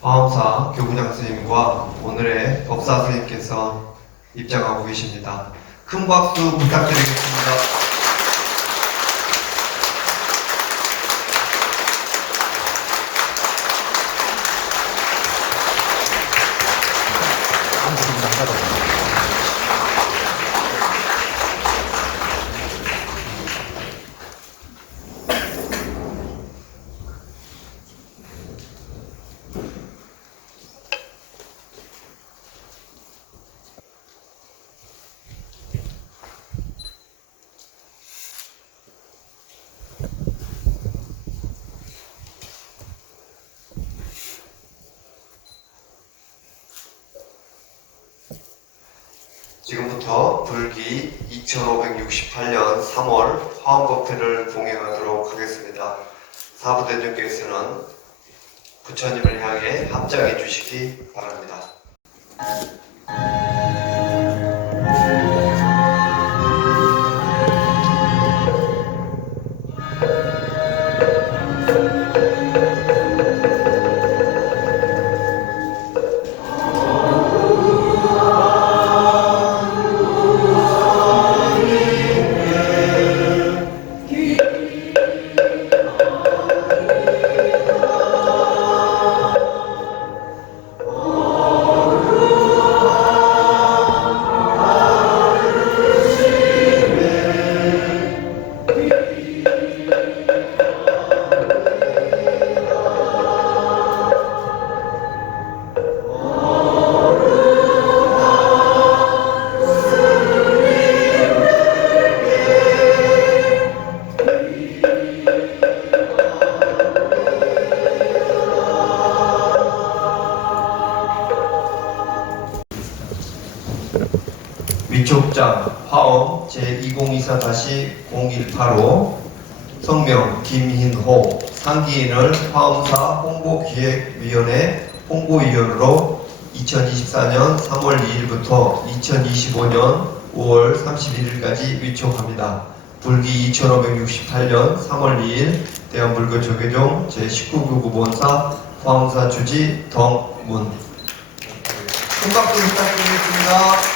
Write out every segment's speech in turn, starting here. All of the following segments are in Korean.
화엄사 교구장 스님과 오늘의 법사 스님께서 입장하고 계십니다. 큰 박수 부탁드리겠습니다. 지금부터 불기 2568년 3월 화엄법회를 봉행하도록 하겠습니다. 사부대중께서는 부처님을 향해 합장해 주시기 바랍니다. 위촉장 화엄 제2024-0185 성명 김흰호 상기인을 화엄사 홍보기획위원회 홍보위원으로 2024년 3월 2일부터 2025년 5월 31일까지 위촉합니다. 불기 2568년 3월 2일 대한불교 조계종 제19교 구본사 화엄사 주지 덕문. 큰 박수 부탁드리겠습니다.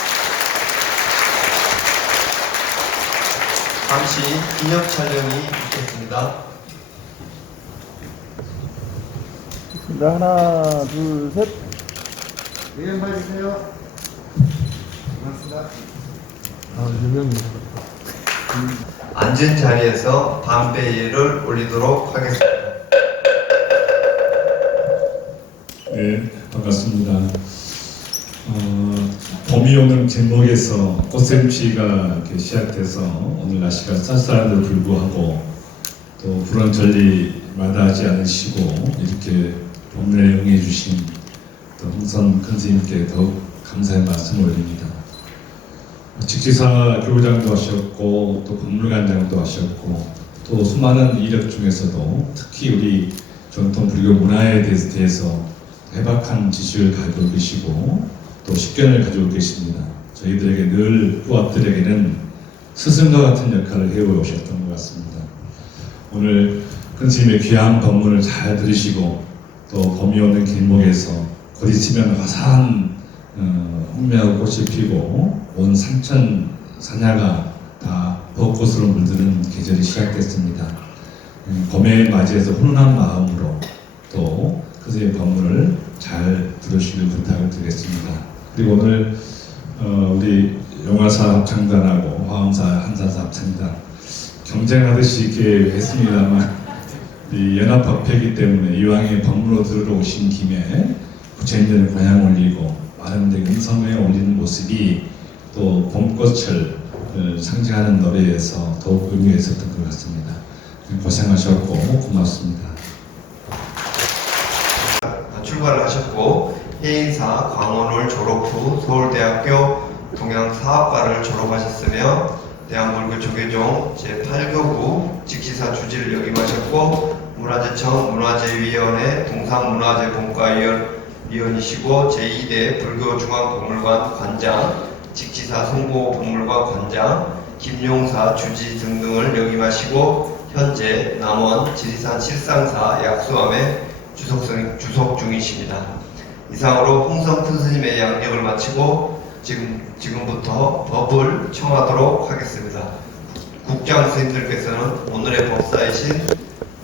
잠시 기념 촬영이 있겠습니다. 하나, 둘, 셋. 의견 봐주세요. 고맙습니다. 유명입니다. 앉은 자리에서 담배를 올리도록 하겠습니다. 네, 반갑습니다. 봄이 오는 제목에서 꽃샘추위가 이렇게 시작돼서 오늘 날씨가 쌀쌀한데도 불구하고 또 불원 전리 마다하지 않으시고 이렇게 법문에 응해주신 또 홍선 큰 스님께 더욱 감사의 말씀을 올립니다. 직지사 교구장도 하셨고 또 법물관장도 하셨고 또 수많은 이력 중에서도 특히 우리 전통 불교 문화에 대해서 해박한 지식을 가지고 계시고 또 식견을 가지고 계십니다. 저희들에게 늘 후압들에게는 스승과 같은 역할을 해오셨던 것 같습니다. 오늘 큰 스님의 귀한 법문을 잘 들으시고 또 봄이 오는 길목에서 곧 있으면 화사한 홍매화 꽃이 피고 온 삼천 산야가 다 벚꽃으로 물드는 계절이 시작됐습니다. 봄에 맞이해서 훈훈한 마음으로 또 큰 스님의 법문을 잘 들으시길 부탁을 드리겠습니다. 그리고 오늘 우리 용화사 합창단하고 화엄사 한사사 합창단 경쟁하듯이 이렇게 했습니다만 이 연합합회이기 때문에 이왕에 법문으로 들으러 오신 김에 부처님들의 고향 올리고 많은 데 음성에 올리는 모습이 또 봄꽃을 상징하는 노래에서 더욱 의미가 있었던 것 같습니다. 고생하셨고 고맙습니다. 출가를 하셨고 해인사 광원을 졸업 후 서울대학교 동양사학과를 졸업하셨으며 대한불교 조계종 제8교구 직시사 주지를 역임하셨고 문화재청 문화재위원회 동산문화재본과위원이시고 제2대 불교중앙박물관 관장, 직지사 송보박물관 관장, 김용사 주지 등등을 역임하시고 현재 남원 지리산 실상사 약수암에 주석 중이십니다. 이상으로 홍성 큰 스님의 양력을 마치고 지금부터 법을 청하도록 하겠습니다. 국장 스님들께서는 오늘의 법사이신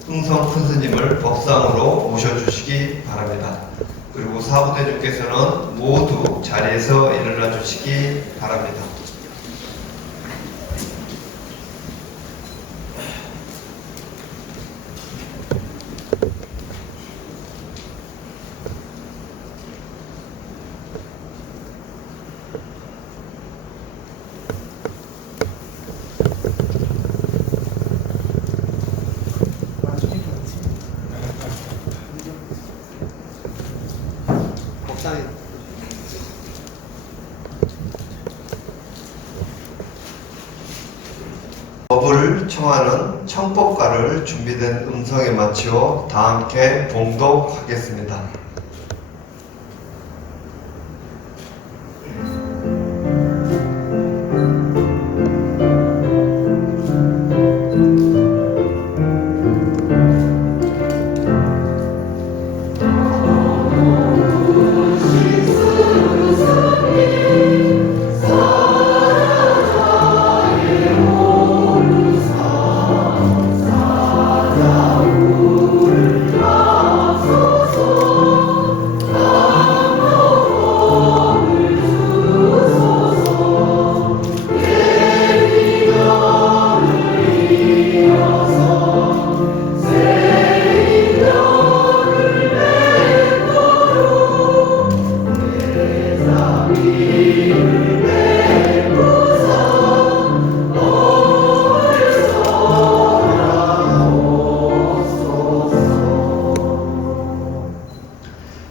흥성 큰 스님을 법상으로 모셔주시기 바랍니다. 그리고 사부대주께서는 모두 자리에서 일어나 주시기 바랍니다. 법상에 법을 청하는 청법가를 준비된 음성에 맞추어 다 함께 봉독하겠습니다.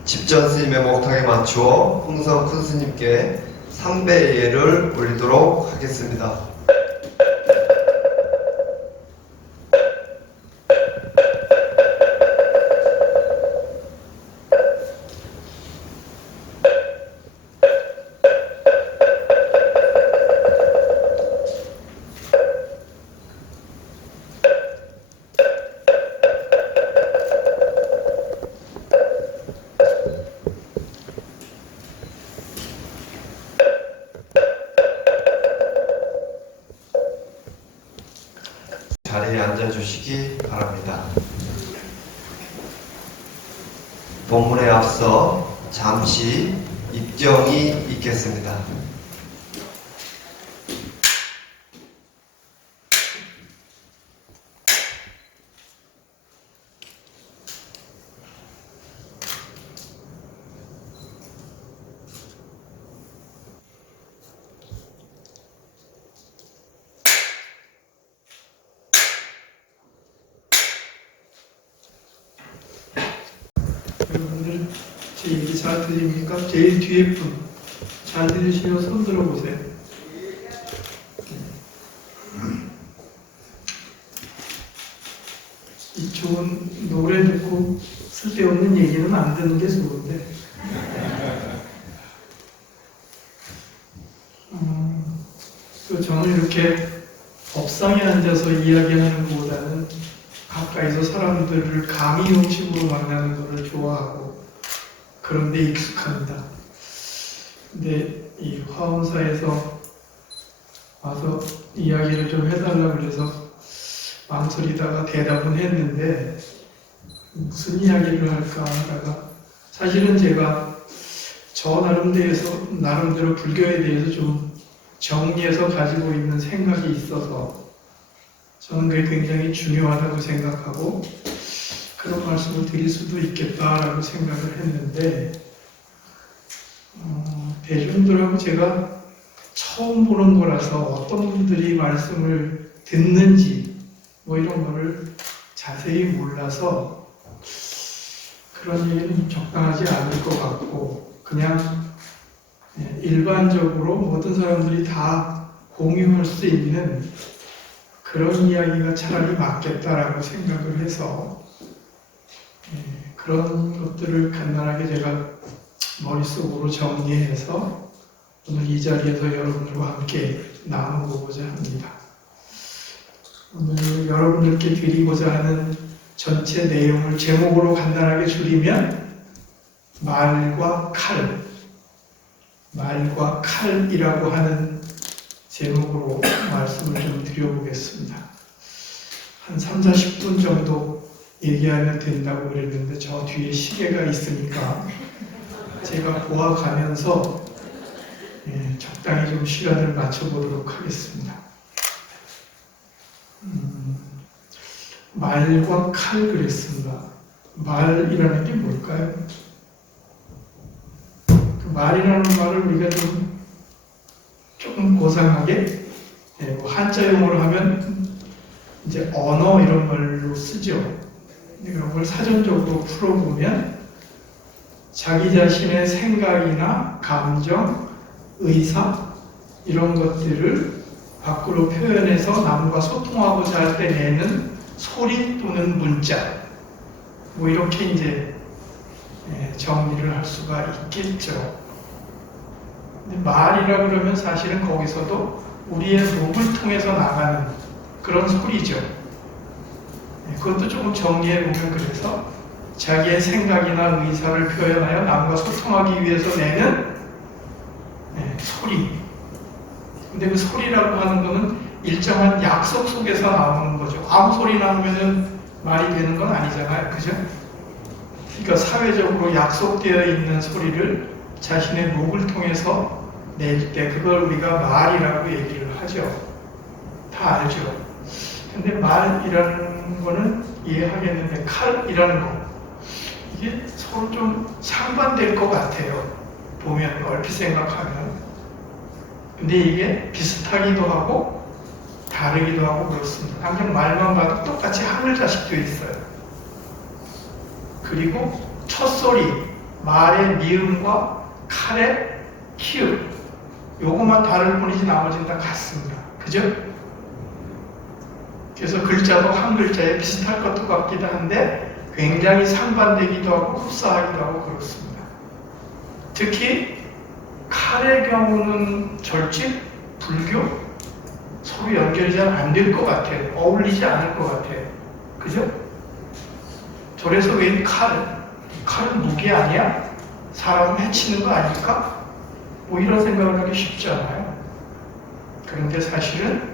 집전 스님의 목탁에 맞추어 흥성 큰 스님께 3배 예를 올리도록 하겠습니다. 자리에 앉아주시기 바랍니다. 본문에 앞서 잠시 입정이 있겠습니다. 여러분들 제 얘기 잘 들립니까? 제일 뒤에 분 잘 들으시면 손 들어보세요. 이 좋은 노래 듣고 쓸데없는 얘기는 안 듣는 게 좋은데 또 저는 이렇게 법상에 앉아서 이야기하는 것보다는 가까이서 사람들을 감히 형식으로 만나는 것을 좋아하고 그런 데 익숙합니다. 근데 이 화원사에서 와서 이야기를 좀 해달라고 그래서 망설이다가 대답은 했는데 무슨 이야기를 할까 하다가 사실은 제가 저 나름대로 불교에 대해서 좀 정리해서 가지고 있는 생각이 있어서 저는 그게 굉장히 중요하다고 생각하고 그런 말씀을 드릴 수도 있겠다라고 생각을 했는데 대중들하고 제가 처음 보는 거라서 어떤 분들이 말씀을 듣는지 뭐 이런 거를 자세히 몰라서 그런 얘기는 적당하지 않을 것 같고 그냥 일반적으로 모든 사람들이 다 공유할 수 있는 그런 이야기가 차라리 맞겠다라고 생각을 해서 그런 것들을 간단하게 제가 머릿속으로 정리해서 오늘 이 자리에서 여러분들과 함께 나눠보고자 합니다. 오늘 여러분들께 드리고자 하는 전체 내용을 제목으로 간단하게 줄이면 말과 칼이라고 하는 제목으로 말씀을 좀 드려보겠습니다. 한 3, 40분 정도 얘기하면 된다고 그랬는데 저 뒤에 시계가 있으니까 제가 보아가면서 적당히 좀 시간을 맞춰보도록 하겠습니다. 말과 칼 그랬습니다. 말이라는 게 뭘까요? 그 말이라는 말을 우리가 조금 고상하게 한자용어로 하면 이제 언어 이런 말로 쓰죠. 그런 걸 사전적으로 풀어보면 자기 자신의 생각이나 감정, 의사 이런 것들을 밖으로 표현해서 남과 소통하고자 할 때 내는 소리 또는 문자 뭐 이렇게 이제 정리를 할 수가 있겠죠. 근데 말이라 그러면 사실은 거기서도 우리의 목을 통해서 나가는 그런 소리죠. 그것도 조금 정리해 보면 그래서 자기의 생각이나 의사를 표현하여 남과 소통하기 위해서 내는 소리. 근데 그 소리라고 하는 거는 일정한 약속 속에서 나오는 거죠. 아무 소리나 하면은 말이 되는 건 아니잖아요. 그죠? 그러니까 사회적으로 약속되어 있는 소리를 자신의 목을 통해서 낼 때 그걸 우리가 말이라고 얘기를 하죠. 다 알죠. 근데 말이라는 거는 이해하겠는데 칼이라는 거 이게 서로 좀 상반될 것 같아요. 보면 얼핏 생각하면. 근데 이게 비슷하기도 하고 다르기도 하고 그렇습니다. 당장 말만 봐도 똑같이 한 글자씩 되어 있어요. 그리고 첫소리, 말의 미음과 칼의 키읔 요것만 다를 뿐이지 나머지는 다 같습니다. 그죠? 그래서 글자도 한 글자에 비슷할 것도 같기도 한데 굉장히 상반되기도 하고 흡사하기도 하고 그렇습니다. 특히 칼의 경우는 절집, 불교 서로 연결이 잘 안 될 것 같아요. 어울리지 않을 것 같아요. 그죠? 저래서 웬 칼? 칼은 무기 아니야? 사람을 해치는 거 아닐까? 뭐 이런 생각을 하기 쉽지 않아요. 그런데 사실은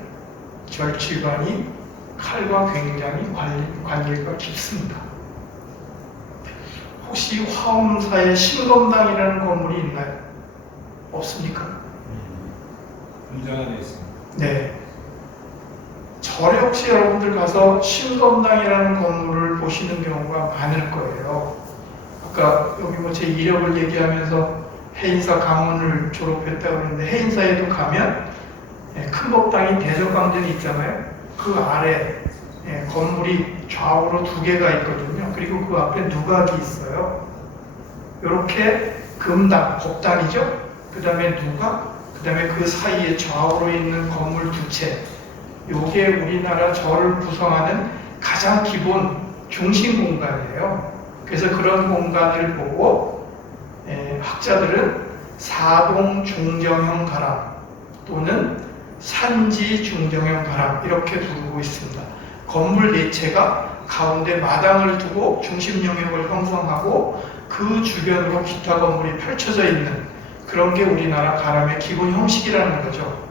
절치관이 칼과 굉장히 관계가 깊습니다. 혹시 화엄사에 신검당이라는 건물이 있나요? 없습니까? 공장 안에 있습니다. 네. 절에 혹시 여러분들 가서 신검당이라는 건물을 보시는 경우가 많을 거예요. 아까 여기 뭐 제 이력을 얘기하면서 해인사 강원을 졸업했다고 그러는데 해인사에도 가면 큰 법당이 대적광전이 있잖아요. 그 아래 건물이 좌우로 2개가 있거든요. 그리고 그 앞에 누각이 있어요. 이렇게 금당, 법당이죠. 그 다음에 누각, 그 다음에 그 사이에 좌우로 있는 건물 2채. 요게 우리나라 절을 구성하는 가장 기본 중심 공간이에요. 그래서 그런 공간을 보고 학자들은 사동 중정형 가람 또는 산지 중정형 가람 이렇게 부르고 있습니다. 건물 4채가 가운데 마당을 두고 중심 영역을 형성하고 그 주변으로 기타 건물이 펼쳐져 있는 그런 게 우리나라 가람의 기본 형식이라는 거죠.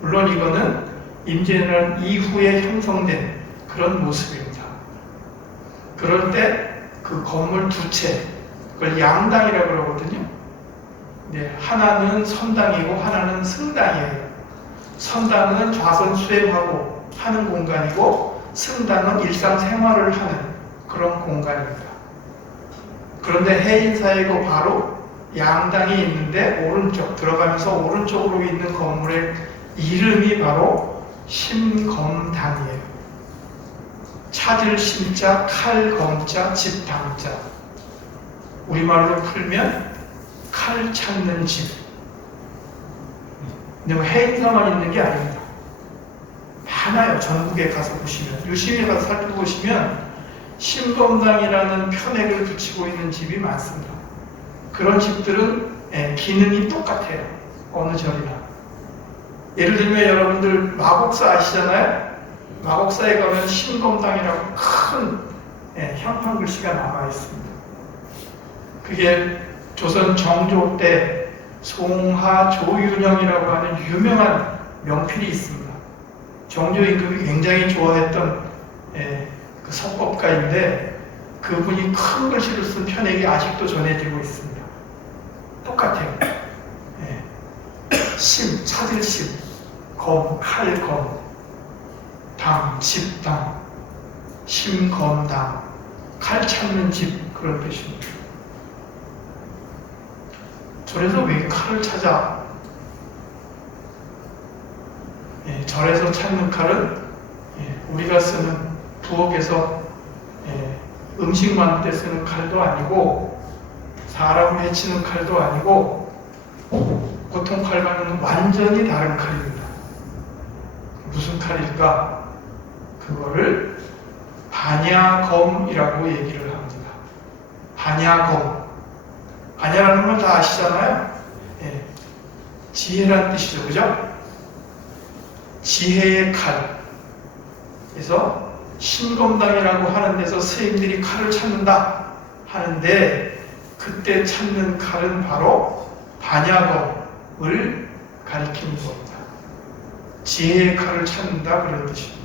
물론 이거는 임진왜란 이후에 형성된 그런 모습입니다. 그럴 때 그 건물 2채, 그걸 양당이라고 그러거든요. 네, 하나는 선당이고 하나는 승당이에요. 선당은 좌선 수행하고 하는 공간이고 승당은 일상생활을 하는 그런 공간입니다. 그런데 해인사이고 바로 양당이 있는데 오른쪽 들어가면서 오른쪽으로 있는 건물의 이름이 바로 심검당이에요. 찾을 심자, 칼 검자, 집 당자. 우리말로 풀면 칼 찾는 집. 근데 뭐 해인사만 있는 게 아닙니다. 많아요. 전국에 가서 보시면. 유심히 가서 살펴보시면 심검당이라는 편액을 붙이고 있는 집이 많습니다. 그런 집들은 기능이 똑같아요. 어느 절이나. 예를 들면 여러분들 마곡사 아시잖아요? 마곡사에 가면 신검당이라고 큰 현판 글씨가 남아 있습니다. 그게 조선 정조 때 송하 조윤영이라고 하는 유명한 명필이 있습니다. 정조 임금이 굉장히 좋아했던 그 서법가인데 그분이 큰 글씨로 쓴 편액이 아직도 전해지고 있습니다. 똑같아요. 심, 찾을 심, 검, 칼, 검, 당, 집, 당, 심, 검, 당, 칼 찾는 집, 그런 뜻입니다. 절에서 왜 칼을 찾아? 절에서 찾는 칼은 우리가 쓰는 부엌에서 음식 만들 때 쓰는 칼도 아니고 사람을 해치는 칼도 아니고 보통 칼과는 완전히 다른 칼입니다. 무슨 칼일까? 그거를 반야검이라고 얘기를 합니다. 반야검. 반야라는 건 다 아시잖아요. 지혜란 뜻이죠. 그죠? 지혜의 칼. 그래서 신검당이라고 하는 데서 스님들이 칼을 찾는다 하는데 그때 찾는 칼은 바로 반야검을 가리키는 겁니다. 지혜의 칼을 찾는다 그런 뜻입니다.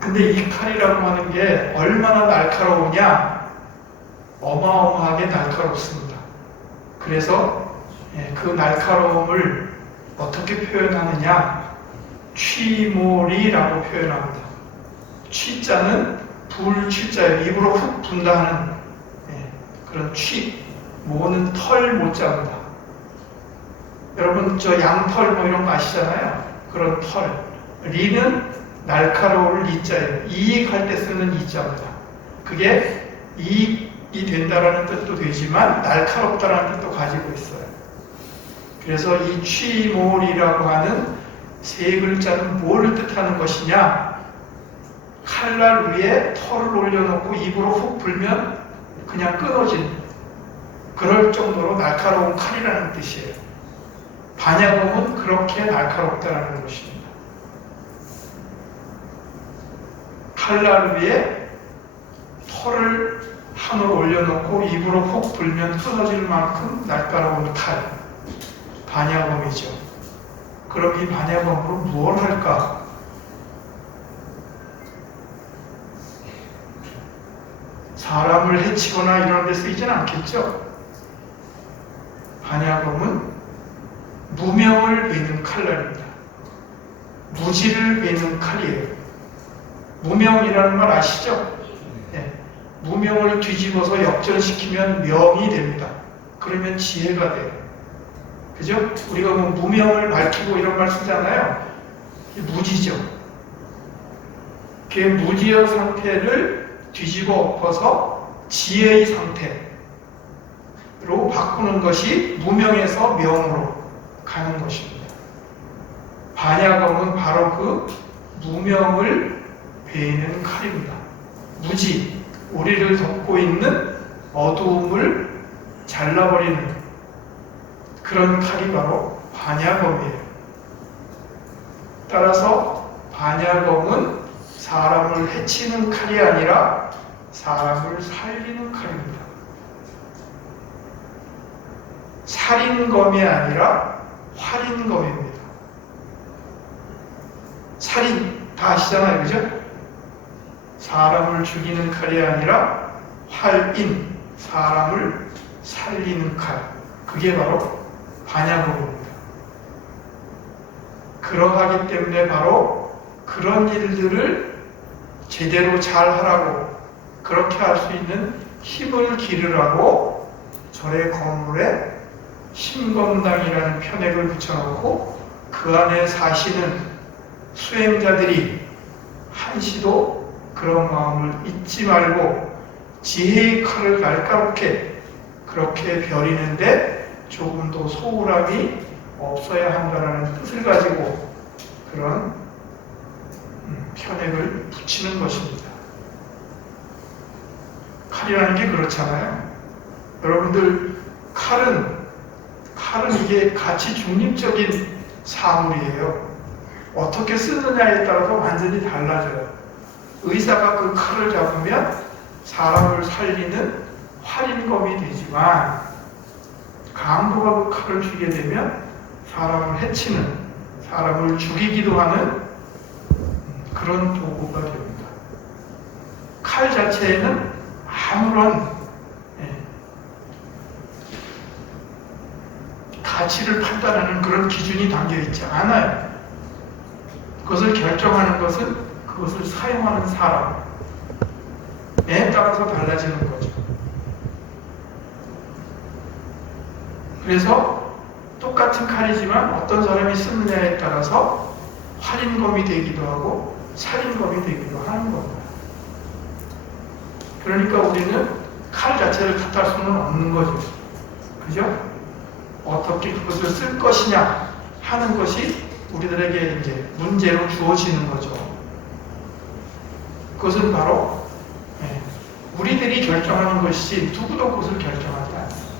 근데 이 칼이라고 하는 게 얼마나 날카로우냐? 어마어마하게 날카롭습니다. 그래서 그 날카로움을 어떻게 표현하느냐? 취모리라고 표현합니다. 취자는 불 취자예요. 입으로 훅 분다 하는 그런 취. 모는 털 모자입니다. 여러분 저 양털 뭐 이런 거 아시잖아요. 그런 털. 리는 날카로울 리자예요. 이익할 때 쓰는 이자입니다. 그게 이익이 된다라는 뜻도 되지만 날카롭다라는 뜻도 가지고 있어요. 그래서 이 취모리라고 하는 세 글자는 뭘 뜻하는 것이냐? 칼날 위에 털을 올려놓고 입으로 훅 불면 그냥 끊어진 그럴 정도로 날카로운 칼이라는 뜻이에요. 반야검은 그렇게 날카롭다라는 것입니다. 칼날 위에 털을 한올 올려놓고 입으로 훅 불면 끊어질 만큼 날카로운 칼. 반야검이죠. 그럼 이 반야검으로 무엇을 할까? 사람을 해치거나 이런 데 쓰이진 않겠죠? 반야검은 무명을 베는 칼날입니다. 무지를 베는 칼이에요. 무명이라는 말 아시죠? 네. 무명을 뒤집어서 역전시키면 명이 됩니다. 그러면 지혜가 돼요. 그죠? 우리가 뭐 무명을 밝히고 이런 말 쓰잖아요. 무지죠. 그 무지의 상태를 뒤집어 엎어서 지혜의 상태로 바꾸는 것이 무명에서 명으로 가는 것입니다. 반야검은 바로 그 무명을 베는 칼입니다. 무지, 우리를 덮고 있는 어두움을 잘라버리는 그런 칼이 바로 반야검이에요. 따라서 반야검은 사람을 해치는 칼이 아니라 사람을 살리는 칼입니다. 살인검이 아니라 활인검입니다. 살인 다 아시잖아요. 그죠? 사람을 죽이는 칼이 아니라 활인, 사람을 살리는 칼. 그게 바로 반야검입니다. 그러하기 때문에 바로 그런 일들을 제대로 잘 하라고 그렇게 할 수 있는 힘을 기르라고 절의 건물에 신검당이라는 편액을 붙여놓고 그 안에 사시는 수행자들이 한시도 그런 마음을 잊지 말고 지혜의 칼을 날카롭게 그렇게 벼리는데 조금도 소홀함이 없어야 한다는 뜻을 가지고 그런 편액을 붙이는 것입니다. 칼이라는 게 그렇잖아요. 여러분들 칼은 이게 가치 중립적인 사물이에요. 어떻게 쓰느냐에 따라서 완전히 달라져요. 의사가 그 칼을 잡으면 사람을 살리는 활인검이 되지만 강도가 그 칼을 쥐게 되면 사람을 해치는, 사람을 죽이기도 하는 그런 도구가 됩니다. 칼 자체에는 아무런 가치를 판단하는 그런 기준이 담겨 있지 않아요. 그것을 결정하는 것은 그것을 사용하는 사람에 따라서 달라지는 거죠. 그래서 똑같은 칼이지만 어떤 사람이 쓰느냐에 따라서 활인검이 되기도 하고 살인검이 되기도 하는 겁니다. 그러니까 우리는 칼 자체를 탓할 수는 없는 거죠. 그죠? 어떻게 그것을 쓸 것이냐 하는 것이 우리들에게 이제 문제로 주어지는 거죠. 그것은 바로 우리들이 결정하는 것이지 누구도 그것을 결정하지 않습니다.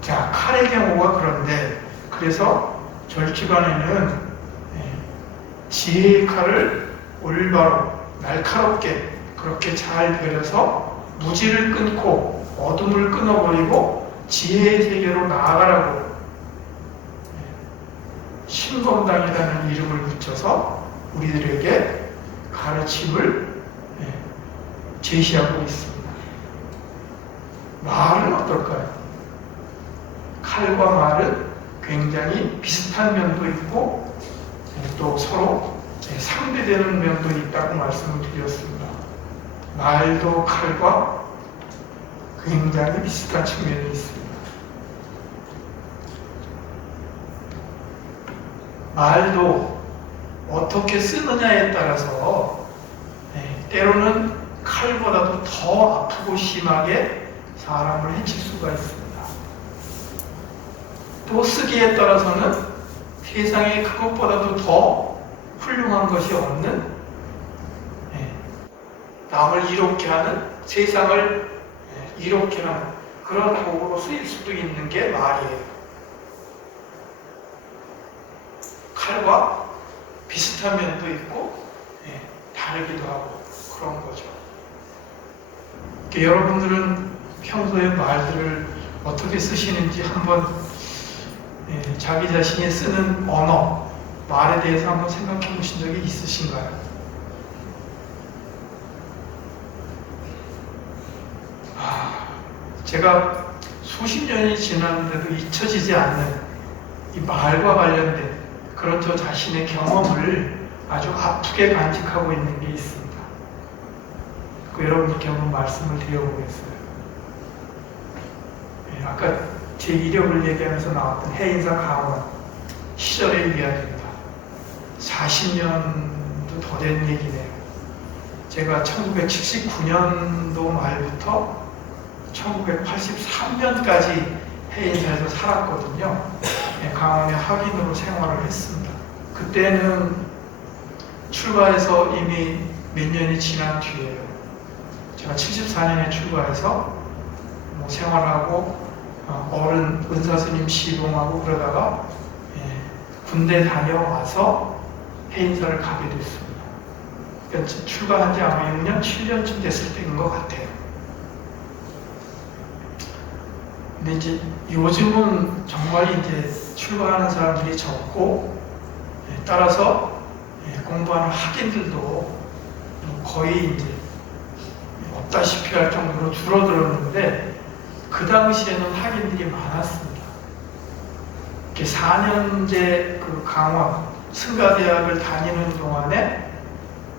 자, 칼의 경우가 그런데 그래서 절취관에는 지혜의 칼을 올바로 날카롭게 그렇게 잘 배려서 무지를 끊고 어둠을 끊어버리고 지혜의 세계로 나아가라고 신검당이라는 이름을 붙여서 우리들에게 가르침을 제시하고 있습니다. 말은 어떨까요? 칼과 말은 굉장히 비슷한 면도 있고 또 서로 상대되는 면도 있다고 말씀을 드렸습니다. 말도 칼과 굉장히 비슷한 측면이 있습니다. 말도 어떻게 쓰느냐에 따라서 때로는 칼보다도 더 아프고 심하게 사람을 해칠 수가 있습니다. 또 쓰기에 따라서는 세상에 그것보다도 더 훌륭한 것이 없는 남을 이롭게 하는, 세상을 이롭게 하는 그런 도구로 쓰일 수도 있는 게 말이에요. 칼과 비슷한 면도 있고 다르기도 하고 그런 거죠. 여러분들은 평소에 말들을 어떻게 쓰시는지 한번 자기 자신이 쓰는 언어, 말에 대해서 한번 생각해 보신 적이 있으신가요? 제가 수십 년이 지났는데도 잊혀지지 않는 이 말과 관련된 그런 저 자신의 경험을 아주 아프게 간직하고 있는 게 있습니다. 그 여러분께 한번 말씀을 드려보겠어요. 아까 제 이력을 얘기하면서 나왔던 해인사 강원 시절의 이야기입니다. 40년도 더 된 얘기네요. 제가 1979년도 말부터 1983년까지 해인사에서 살았거든요. 강원의 학인으로 생활을 했습니다. 그때는 출가해서 이미 몇 년이 지난 뒤에요. 제가 74년에 출가해서 생활하고 어른 은사스님 시봉하고 그러다가 군대 다녀와서 해인사를 가게 됐습니다. 그러니까 출가한 지 아마 6년, 7년쯤 됐을 때인 것 같아요. 근데 이제 요즘은 정말 이제 출가하는 사람들이 적고 따라서 공부하는 학인들도 거의 이제 없다시피 할 정도로 줄어들었는데 그 당시에는 학인들이 많았습니다. 4년제 그 강원 승가대학을 다니는 동안에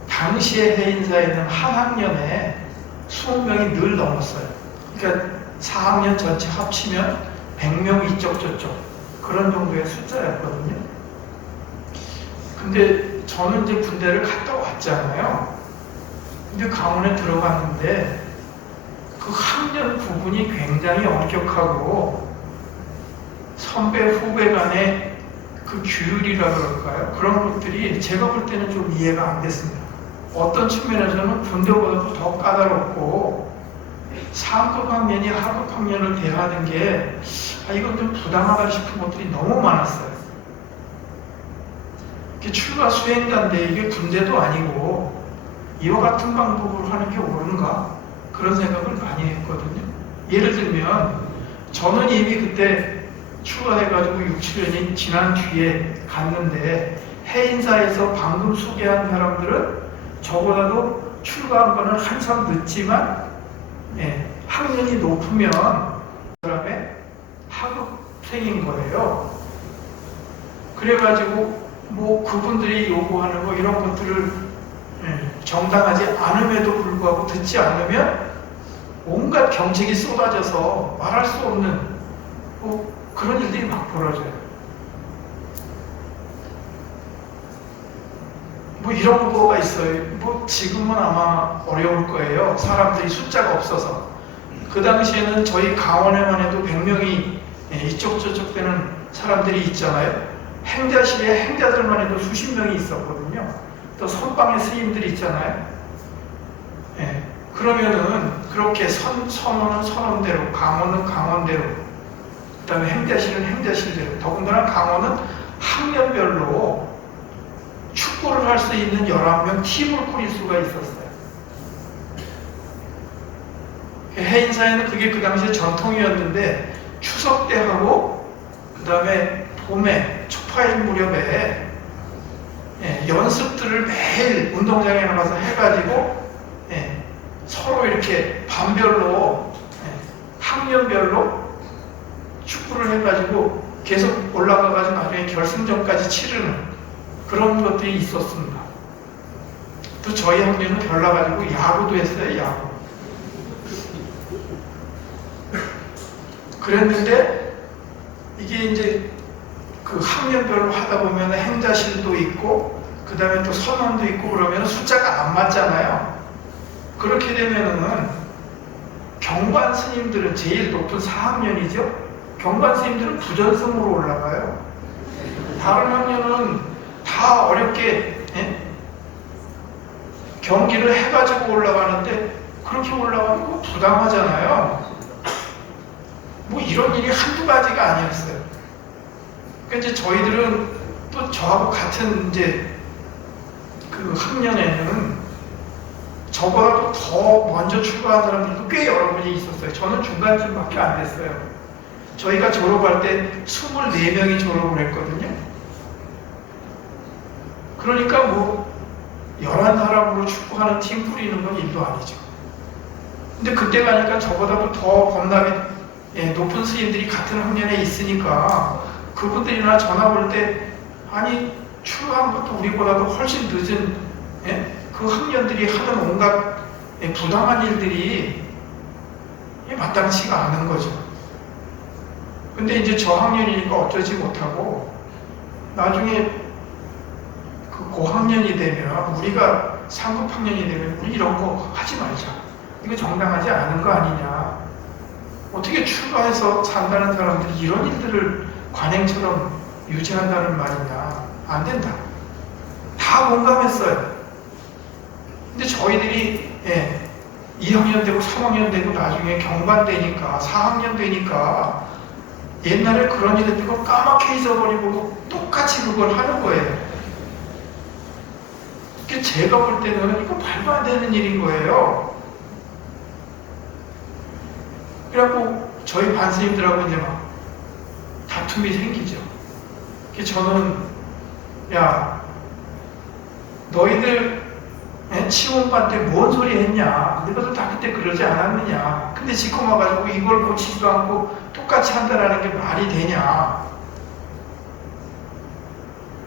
당시에 해인사에는 한 학년에 20명이 늘 넘었어요. 그러니까 4학년 전체 합치면 100명 이쪽 저쪽 그런 정도의 숫자였거든요. 근데 저는 이제 군대를 갔다 왔잖아요. 근데 강원에 들어갔는데 그 학년 구분이 굉장히 엄격하고 선배 후배 간의 그 규율이라 그럴까요? 그런 것들이 제가 볼 때는 좀 이해가 안 됐습니다. 어떤 측면에서는 군대보다도 더 까다롭고 상급 학년이 하급 학년을 대하는 게 이건 좀 부당하다 싶은 것들이 너무 많았어요. 이게 출가 수행자인데 이게 군대도 아니고 이와 같은 방법으로 하는 게 옳은가? 그런 생각을 많이 했거든요. 예를 들면 저는 이미 그때 출가해가지고 6, 7년이 지난 뒤에 갔는데 해인사에서 방금 소개한 사람들은 저보다도 출가한 거는 한참 늦지만 학년이 높으면 그 사람의 하급생인 거예요. 그래가지고 뭐 그분들이 요구하는 거 이런 것들을 정당하지 않음에도 불구하고 듣지 않으면 온갖 경책이 쏟아져서 말할 수 없는 뭐 그런 일들이 막 벌어져요. 뭐 이런 거가 있어요. 뭐 지금은 아마 어려울 거예요. 사람들이 숫자가 없어서. 그 당시에는 저희 강원에만 해도 100명이 이쪽 저쪽 되는 사람들이 있잖아요. 행자실에 행자들만 해도 수십 명이 있었거든요. 또 선방의 스님들이 있잖아요. 그러면은 그렇게 선원은 선원대로, 강원은 강원대로, 그 다음에 행자실은 행자실대로, 더군다나 강원은 학년별로 축구를 할 수 있는 11명 팀을 꾸릴 수가 있었어요. 해인사에는 그게 그 당시에 전통이었는데 추석 때 하고 그 다음에 봄에 초파일 무렵에 연습들을 매일 운동장에 나가서 해가지고 서로 이렇게 반별로 학년별로 축구를 해가지고 계속 올라가가지고 나중에 결승전까지 치르는 그런 것들이 있었습니다. 또 저희 학년은 별나가지고 야구도 했어요. 야구. 그랬는데 이게 이제 그 학년별로 하다 보면 행자실도 있고 그 다음에 또 선원도 있고 그러면 숫자가 안 맞잖아요. 그렇게 되면은 경관 스님들은 제일 높은 4학년이죠. 경관 스님들은 부전승으로 올라가요. 다른 학년은 다 어렵게 경기를 해가지고 올라가는데 그렇게 올라가는 거 부당하잖아요. 뭐 이런 일이 한두 가지가 아니었어요. 그러니까 이제 저희들은 또 저하고 같은 이제 그 학년에는 저보다도 더 먼저 출가한 사람들도 꽤 여러 분이 있었어요. 저는 중간쯤밖에 안 됐어요. 저희가 졸업할 때 24명이 졸업을 했거든요. 그러니까 뭐 11사람으로 축구하는 팀 꾸리는 건 일도 아니죠. 근데 그때 가니까 저보다도 더 겁나게 높은 스님들이 같은 학년에 있으니까 그분들이나 전화 볼 때 아니 출가한 것도 우리보다도 훨씬 늦은 그 학년들이 하는 온갖 부당한 일들이 마땅치가 않은 거죠. 근데 이제 저 학년이니까 어쩌지 못하고 나중에 그 고학년이 되면 우리가 상급 학년이 되면 우리 이런 거 하지 말자. 이거 정당하지 않은 거 아니냐. 어떻게 출가해서 산다는 사람들이 이런 일들을 관행처럼 유지한다는 말이냐. 안 된다. 다 공감했어요. 근데 저희들이 2학년 되고 3학년 되고 나중에 경관 되니까 4학년 되니까 옛날에 그런 일 했던 거 까맣게 잊어버리고 똑같이 그걸 하는 거예요. 제가 볼 때는 이거 말도 안 되는 일인 거예요. 그래갖고 저희 반스님들하고 이제 막 다툼이 생기죠. 저는 야 너희들 치원반 때 뭔 소리 했냐. 너희도 다 그때 그러지 않았느냐. 근데 지금 와가지고 이걸 고치지도 않고 똑같이 한다는 게 말이 되냐.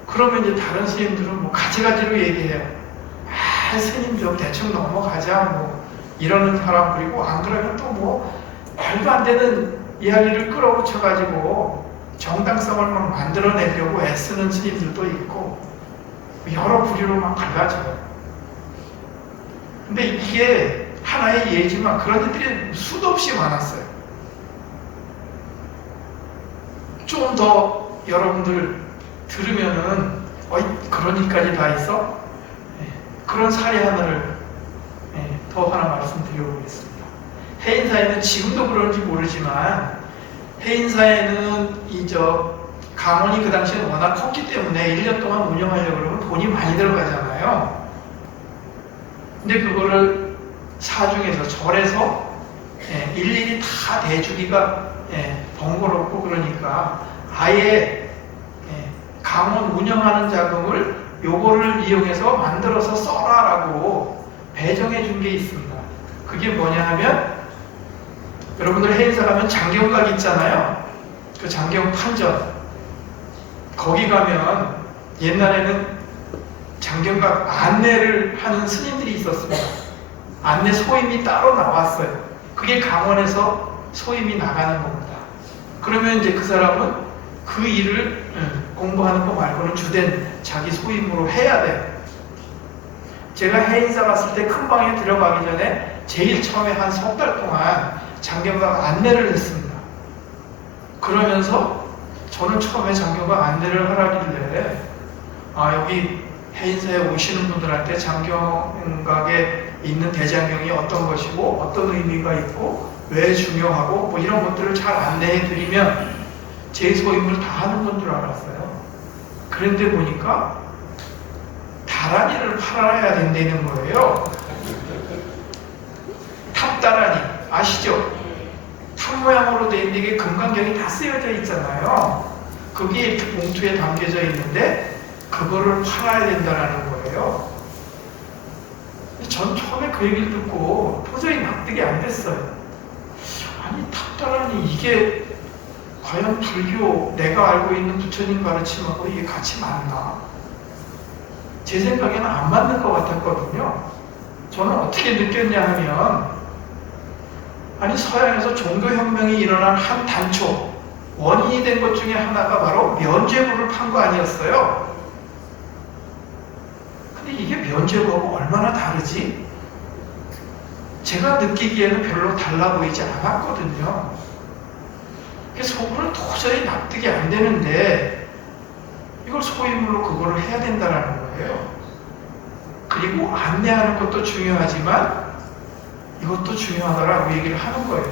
그러면 이제 다른 스님들은 뭐 가지가지로 얘기해요. 아, 스님 좀 대충 넘어가자 뭐 이러는 사람. 그리고 안 그러면 또 뭐 말도 안 되는 이야기를 끌어붙여가지고 정당성을 막 만들어내려고 애쓰는 스님들도 있고 여러 부류로 막 갈라져요. 근데 이게 하나의 예지만 그런 일들이 수도 없이 많았어요. 좀 더 여러분들 들으면은 그런 일까지 다 있어? 그런 사례 하나를 더 하나 말씀드려보겠습니다. 해인사에는 지금도 그런지 모르지만 해인사에는 강원이 그 당시에 워낙 컸기 때문에 1년 동안 운영하려고 그러면 돈이 많이 들어가잖아요. 근데 그거를 사중에서 절에서 일일이 다 대주기가 번거롭고 그러니까 아예 강원 운영하는 자금을 요거를 이용해서 만들어서 써라라고 배정해 준 게 있습니다. 그게 뭐냐 하면 여러분들 해인사 가면 장경각 있잖아요. 그 장경 판전 거기 가면 옛날에는 장경각 안내를 하는 스님들이 있었습니다. 안내 소임이 따로 나왔어요. 그게 강원에서 소임이 나가는 겁니다. 그러면 이제 그 사람은 그 일을 공부하는 거 말고는 주된 자기 소임으로 해야 돼요. 제가 해인사 갔을 때 큰 방에 들어가기 전에 제일 처음에 한 석 달 동안 장경각 안내를 했습니다. 그러면서 저는 처음에 장경각 안내를 하라길래 여기 해인사에 오시는 분들한테 장경각에 있는 대장경이 어떤 것이고 어떤 의미가 있고 왜 중요하고 뭐 이런 것들을 잘 안내해 드리면 제 소임을 다 하는 건 줄 알았어요. 그런데 보니까 다라니를 팔아야 된다는 거예요. 탑다라니 아시죠? 탑 모양으로 돼 있는 게 금강경이 다 쓰여져 있잖아요. 그게 이렇게 봉투에 담겨져 있는데 그거를 팔아야 된다는 거예요. 전 처음에 그 얘기를 듣고 도저히 납득이 안 됐어요. 아니 탑다라니 이게 과연 불교 내가 알고 있는 부처님 가르침하고 이게 같이 맞나? 제 생각에는 안 맞는 것 같았거든요. 저는 어떻게 느꼈냐 하면 아니 서양에서 종교혁명이 일어난 한 단초 원인이 된 것 중에 하나가 바로 면죄부를 판 거 아니었어요? 근데 이게 면죄부하고 얼마나 다르지? 제가 느끼기에는 별로 달라 보이지 않았거든요. 그래서 속으로는 도저히 납득이 안 되는데 이걸 소임으로 그거를 해야 된다는 거예요. 그리고 안내하는 것도 중요하지만 이것도 중요하다라고 얘기를 하는 거예요.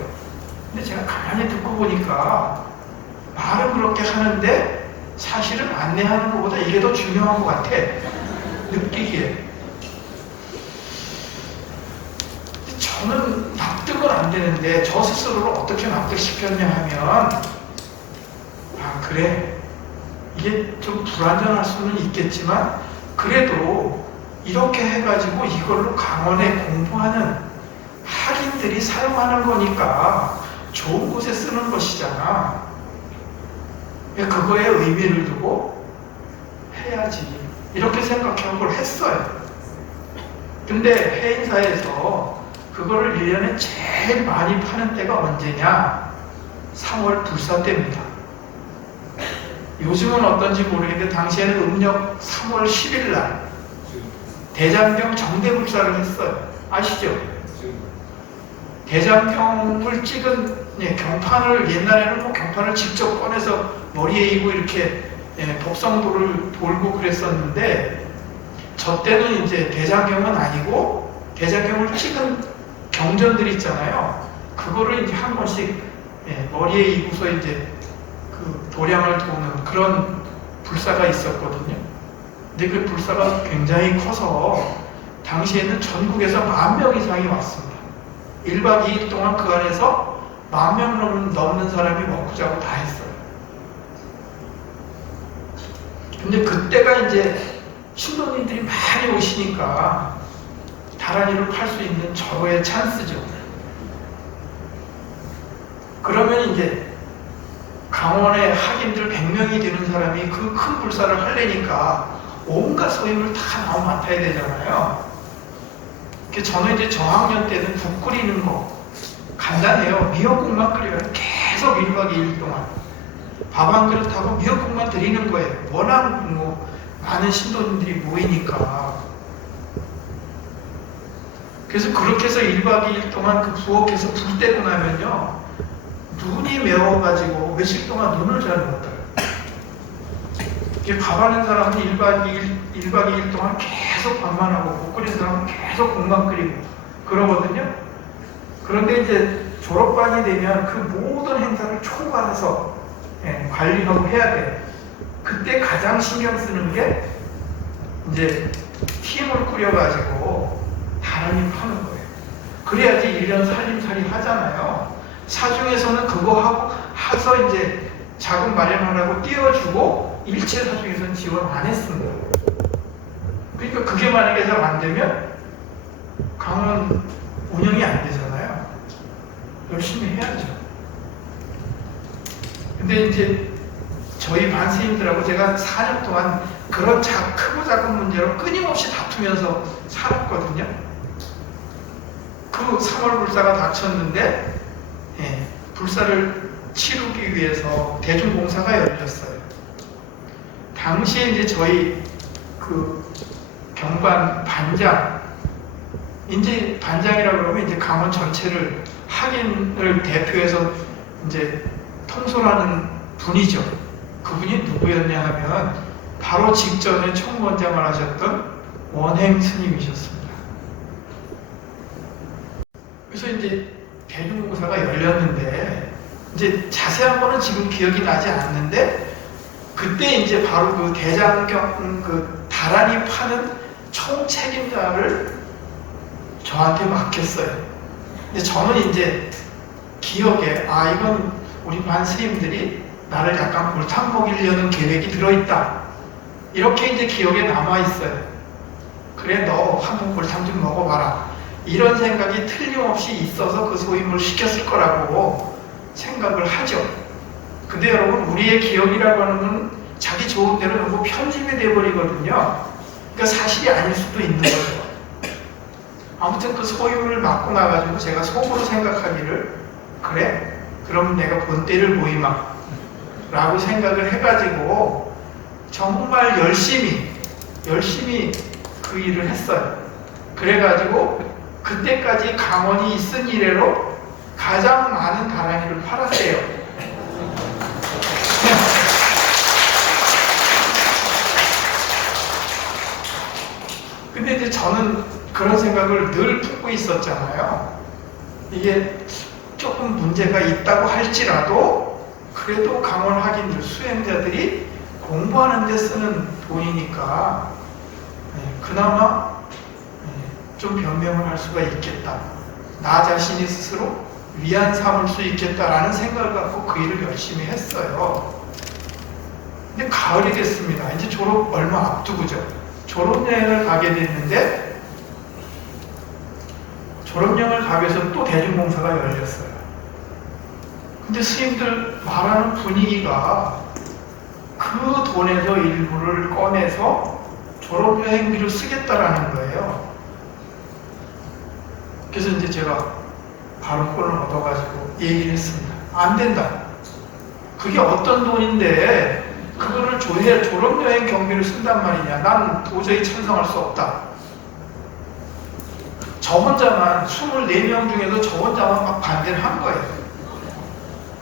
근데 제가 가만히 듣고 보니까 말은 그렇게 하는데 사실은 안내하는 것보다 이게 더 중요한 것 같아. 느끼기에. 저는 납득은 안 되는데 저 스스로를 어떻게 납득시켰냐 하면 그래 이게 좀 불완전할 수는 있겠지만 그래도 이렇게 해가지고 이걸로 강원에 공부하는 학인들이 사용하는 거니까 좋은 곳에 쓰는 것이잖아. 그거에 의미를 두고 해야지 이렇게 생각하고 했어요. 근데 해인사에서 그거를 1년에 제일 많이 파는 때가 언제냐? 3월 불사 때입니다. 요즘은 어떤지 모르겠는데 당시에는 음력 3월 10일 날 대장경 정대불사를 했어요. 아시죠? 대장경을 찍은 경판을 옛날에는 뭐 경판을 직접 꺼내서 머리에 이고 이렇게 법성도를 돌고 그랬었는데 저 때는 이제 대장경은 아니고 대장경을 찍은 경전들 있잖아요. 그거를 이제 한 번씩 머리에 이고서 이제 그 도량을 도는 그런 불사가 있었거든요. 근데 그 불사가 굉장히 커서 당시에는 전국에서 10,000명 이상이 왔습니다. 1박 2일 동안 그 안에서 10,000명 넘는 사람이 먹고 자고 다 했어요. 근데 그때가 이제 신도님들이 많이 오시니까 다라니를 팔 수 있는 절호의 찬스죠. 그러면 이제 강원에 학인들 100명이 되는 사람이 그 큰 불사를 하려니까 온갖 소임을 다 나무 맡아야 되잖아요. 저는 이제 저학년 때는 국 끓이는 거 간단해요. 미역국만 끓여요. 계속 1박 2일 동안 밥 한 그릇하고 미역국만 드리는 거예요. 워낙 뭐 많은 신도님들이 모이니까. 그래서 그렇게 해서 1박 2일 동안 그 부엌에서 불 떼고 나면요 눈이 매워가지고 며칠 동안 눈을 잘 못 떠요. 밥하는 사람은 1박 2일 동안 계속 밥만 하고 국 끓이는 사람은 계속 국만 끓이고 그러거든요. 그런데 이제 졸업반이 되면 그 모든 행사를 총괄해서 관리하고 해야 돼. 그때 가장 신경 쓰는 게 이제 팀을 꾸려가지고 다란히 파는 거예요. 그래야지 1년 살림살이 하잖아요. 사중에서는 그거 하고 해서 이제 자금 마련하라고 띄워주고 일체 사중에서는 지원 안 했습니다. 그러니까 그게 만약에 잘 안 되면 강원 운영이 안 되잖아요. 열심히 해야죠. 근데 이제 저희 반 선생님들하고 제가 4년 동안 그런 크고 작은 문제로 끊임없이 다투면서 살았거든요. 그 3월 불사가 닥쳤는데 불사를 치르기 위해서 대중공사가 열렸어요. 당시에 이제 저희 그 경관 반장, 이제 반장이라고 그러면 이제 강원 전체를 학인을 대표해서 이제 통솔하는 분이죠. 그분이 누구였냐 하면 바로 직전에 총무원장을 하셨던 원행 스님이셨습니다. 그래서 이제 대중공사가 열렸는데 이제 자세한 거는 지금 기억이 나지 않는데 그때 이제 바로 그 대장경 그 다란이 파는 총책임자를 저한테 맡겼어요. 근데 저는 이제 기억에 이건 우리 반 스님들이 나를 약간 골탕 먹이려는 계획이 들어있다. 이렇게 이제 기억에 남아있어요. 그래 너 한번 골탕 좀 먹어봐라. 이런 생각이 틀림없이 있어서 그 소임을 시켰을 거라고 생각을 하죠. 근데 여러분 우리의 기억이라고 하는 건 자기 좋은 대로 너무 편집이 돼버리거든요. 그러니까 사실이 아닐 수도 있는 거죠. 아무튼 그 소임을 맡고 나가지고 제가 속으로 생각하기를 그래? 그럼 내가 본때를 보이마 라고 생각을 해가지고 정말 열심히 그 일을 했어요. 그래가지고 그때까지 강원이 있은 이래로 가장 많은 다란이를 팔았어요. 근데 이제 저는 그런 생각을 늘 품고 있었잖아요. 이게 조금 문제가 있다고 할지라도 그래도 강원 학인들, 수행자들이 공부하는 데 쓰는 돈이니까 그나마 좀 변명을 할 수가 있겠다. 나 자신이 스스로 위안 삼을 수 있겠다라는 생각을 갖고 그 일을 열심히 했어요. 근데 가을이 됐습니다. 이제 졸업 얼마 앞두고죠. 졸업여행을 가게 됐는데 졸업여행을 가기 위해서 또 대중공사가 열렸어요. 근데 스님들 말하는 분위기가 그 돈에서 일부를 꺼내서 졸업여행비로 쓰겠다라는 거예요. 그래서 이제 제가 발언권을 얻어가지고 얘기를 했습니다. 안 된다. 그게 어떤 돈인데 그거를 졸업여행 경비를 쓴단 말이냐. 난 도저히 찬성할 수 없다. 저 혼자만 24명 중에서 저 혼자만 막 반대를 한 거예요.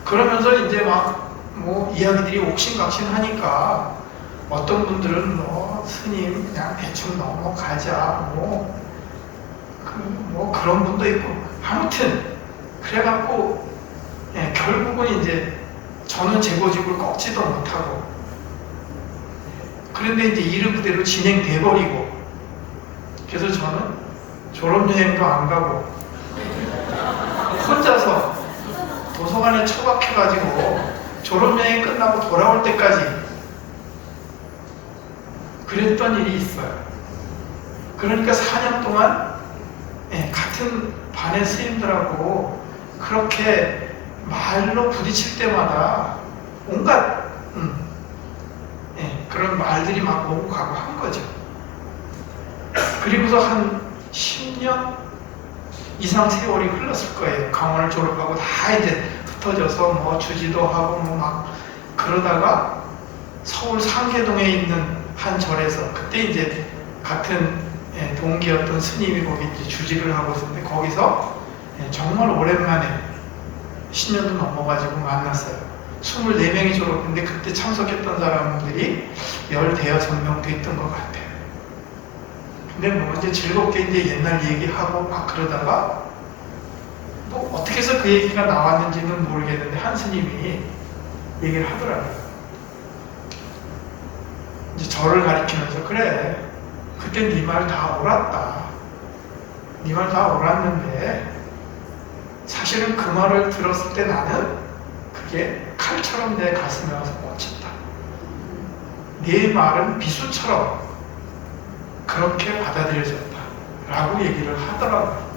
그러면서 이제 막 뭐 이야기들이 옥신각신 하니까 어떤 분들은 뭐 스님 그냥 대충 넘어가자 뭐 그런 분도 있고 아무튼 그래갖고 결국은 이제 저는 제 고집을 꺾지도 못하고 그런데 이제 이르 그대로 진행돼 버리고 그래서 저는 졸업여행도 안 가고 혼자서 도서관에 처박혀가지고 졸업여행 끝나고 돌아올 때까지 그랬던 일이 있어요. 그러니까 4년 동안 같은 반의 스님들하고 그렇게 말로 부딪힐 때마다 온갖 그런 말들이 막 오고 가고 한 거죠. 그리고서 한 10년 이상 세월이 흘렀을 거예요. 강원을 졸업하고 다 이제 흩어져서 뭐 주지도 하고 뭐 막 그러다가 서울 상계동에 있는 한 절에서 그때 이제 같은 동기였던 스님이 거기 이제 주직을 하고 있었는데 거기서 정말 오랜만에 10년도 넘어가지고 만났어요. 24명이 졸업했는데 그때 참석했던 사람들이 15명 됐던 것 같아요. 근데 뭐 이제 즐겁게 이제 옛날 얘기하고 막 그러다가 뭐 어떻게 해서 그 얘기가 나왔는지는 모르겠는데 한 스님이 얘기를 하더라고요. 이제 저를 가리키면서 그래, 그때 네 말 다 옳았다. 네 말 다 옳았는데 사실은 그 말을 들었을 때 나는 그게 칼처럼 내 가슴에 와서 꽂혔다. 네 말은 비수처럼 그렇게 받아들여졌다 라고 얘기를 하더라고요.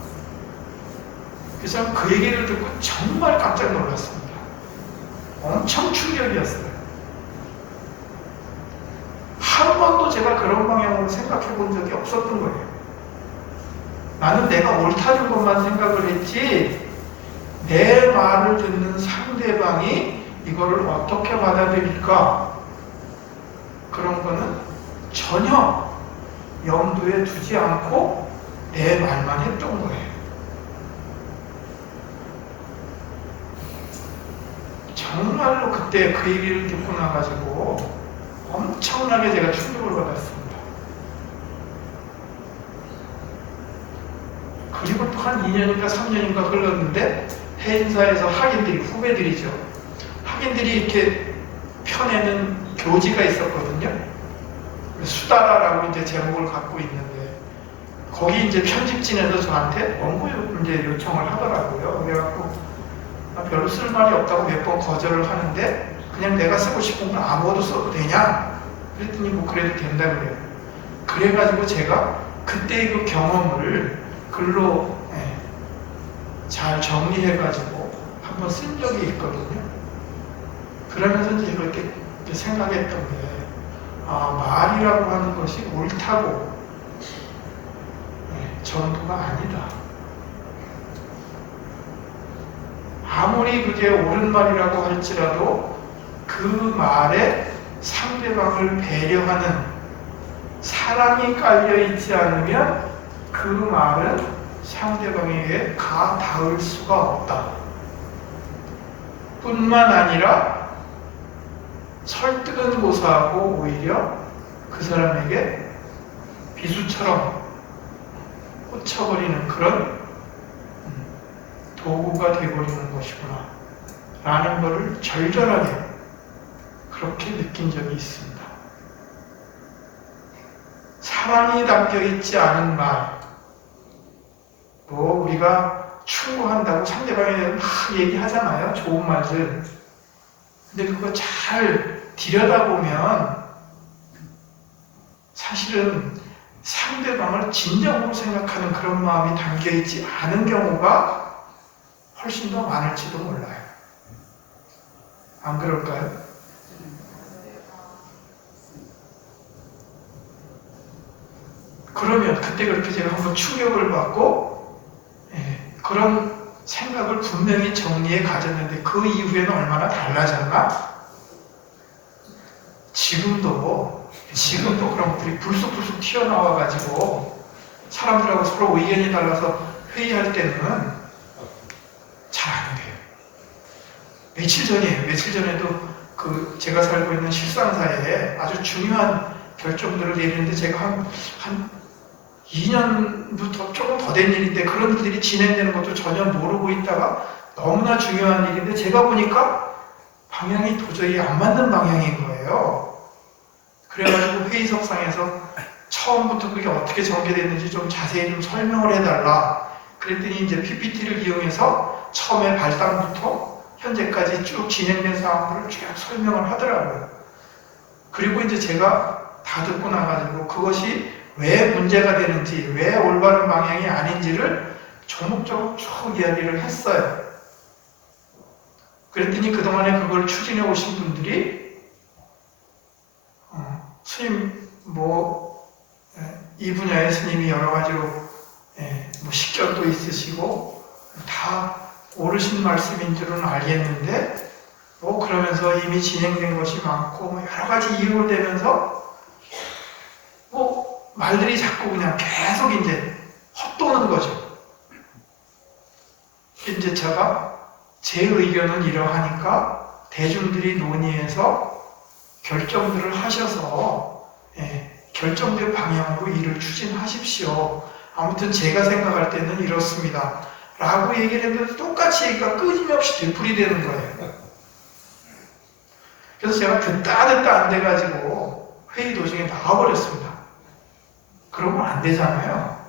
그래서 그 얘기를 듣고 정말 깜짝 놀랐습니다. 엄청 충격이었어요. 한 번도 제가 그런 방향으로 생각해 본 적이 없었던 거예요. 나는 내가 옳다는 것만 생각을 했지 내 말을 듣는 상대방이 이거를 어떻게 받아들일까 그런 거는 전혀 염두에 두지 않고 내 말만 했던 거예요. 정말로 그때 그 얘기를 듣고 나가지고 엄청나게 제가 충격을 받았습니다. 그리고 또 한 2년인가 3년인가 흘렀는데 해인사에서 학인들이, 후배들이죠. 학인들이 이렇게 펴내는 교지가 있었거든요. 수다라라고 이제 제목을 갖고 있는데 거기 이제 편집진에서 저한테 원고 이제 요청을 하더라고요. 그래갖고 별로 쓸 말이 없다고 몇 번 거절을 하는데 그냥 내가 쓰고 싶은 건 아무것도 써도 되냐? 그랬더니 뭐 그래도 된다 그래요. 그래가지고 제가 그때의 그 경험을 글로 잘 정리해가지고 한번 쓴 적이 있거든요. 그러면서 이제 그렇게 생각했던 게 말이라고 하는 것이 옳다고 전부가 아니다. 아무리 그게 옳은 말이라고 할지라도 그 말에 상대방을 배려하는 사랑이 깔려있지 않으면 그 말은 상대방에게 가 닿을 수가 없다. 뿐만 아니라 설득은 고사하고 오히려 그 사람에게 비수처럼 꽂혀버리는 그런 도구가 되어버리는 것이구나 라는 것을 절절하게 그렇게 느낀 적이 있습니다. 사랑이 담겨있지 않은 말, 뭐 우리가 충고한다고 상대방에 대해서 막 얘기하잖아요. 좋은 말들. 근데 그거 잘 들여다보면 사실은 상대방을 진정으로 생각하는 그런 마음이 담겨있지 않은 경우가 훨씬 더 많을지도 몰라요. 안 그럴까요? 그러면 그때 그렇게 제가 한번 충격을 받고 그런 생각을 분명히 정리해 가졌는데 그 이후에는 얼마나 달라졌나? 지금도 그런 것들이 불쑥불쑥 튀어나와가지고 사람들하고 서로 의견이 달라서 회의할 때는 잘 안 돼요. 며칠 전에도 그 제가 살고 있는 실상사에 아주 중요한 결정들을 내리는데 제가 한 2년부터 조금 더 된 일인데 그런 일들이 진행되는 것도 전혀 모르고 있다가 너무나 중요한 일인데 제가 보니까 방향이 도저히 안 맞는 방향인 거예요. 그래가지고 회의석상에서 처음부터 그게 어떻게 전개됐는지 좀 자세히 좀 설명을 해달라. 그랬더니 이제 PPT를 이용해서 처음에 발당부터 현재까지 쭉 진행된 상황들을 쭉 설명을 하더라고요. 그리고 이제 제가 다 듣고 나가지고 그것이 왜 문제가 되는지, 왜 올바른 방향이 아닌지를 조목조목 쭉 이야기를 했어요. 그랬더니 그동안에 그걸 추진해 오신 분들이 스님 이 분야의 스님이 여러 가지로 식견도 있으시고 다 옳으신 말씀인 줄은 알겠는데 그러면서 이미 진행된 것이 많고 여러 가지 이유를 대면서 말들이 자꾸 그냥 계속 이제 헛도는 거죠. 이제 제가 제 의견은 이러하니까 대중들이 논의해서 결정들을 하셔서 결정된 방향으로 일을 추진하십시오. 아무튼 제가 생각할 때는 이렇습니다. 라고 얘기를 했는데 똑같이 얘기가 끊임없이 되풀이되는 거예요. 그래서 제가 듣다 안 돼가지고 회의 도중에 나와버렸습니다. 그러면 안 되잖아요.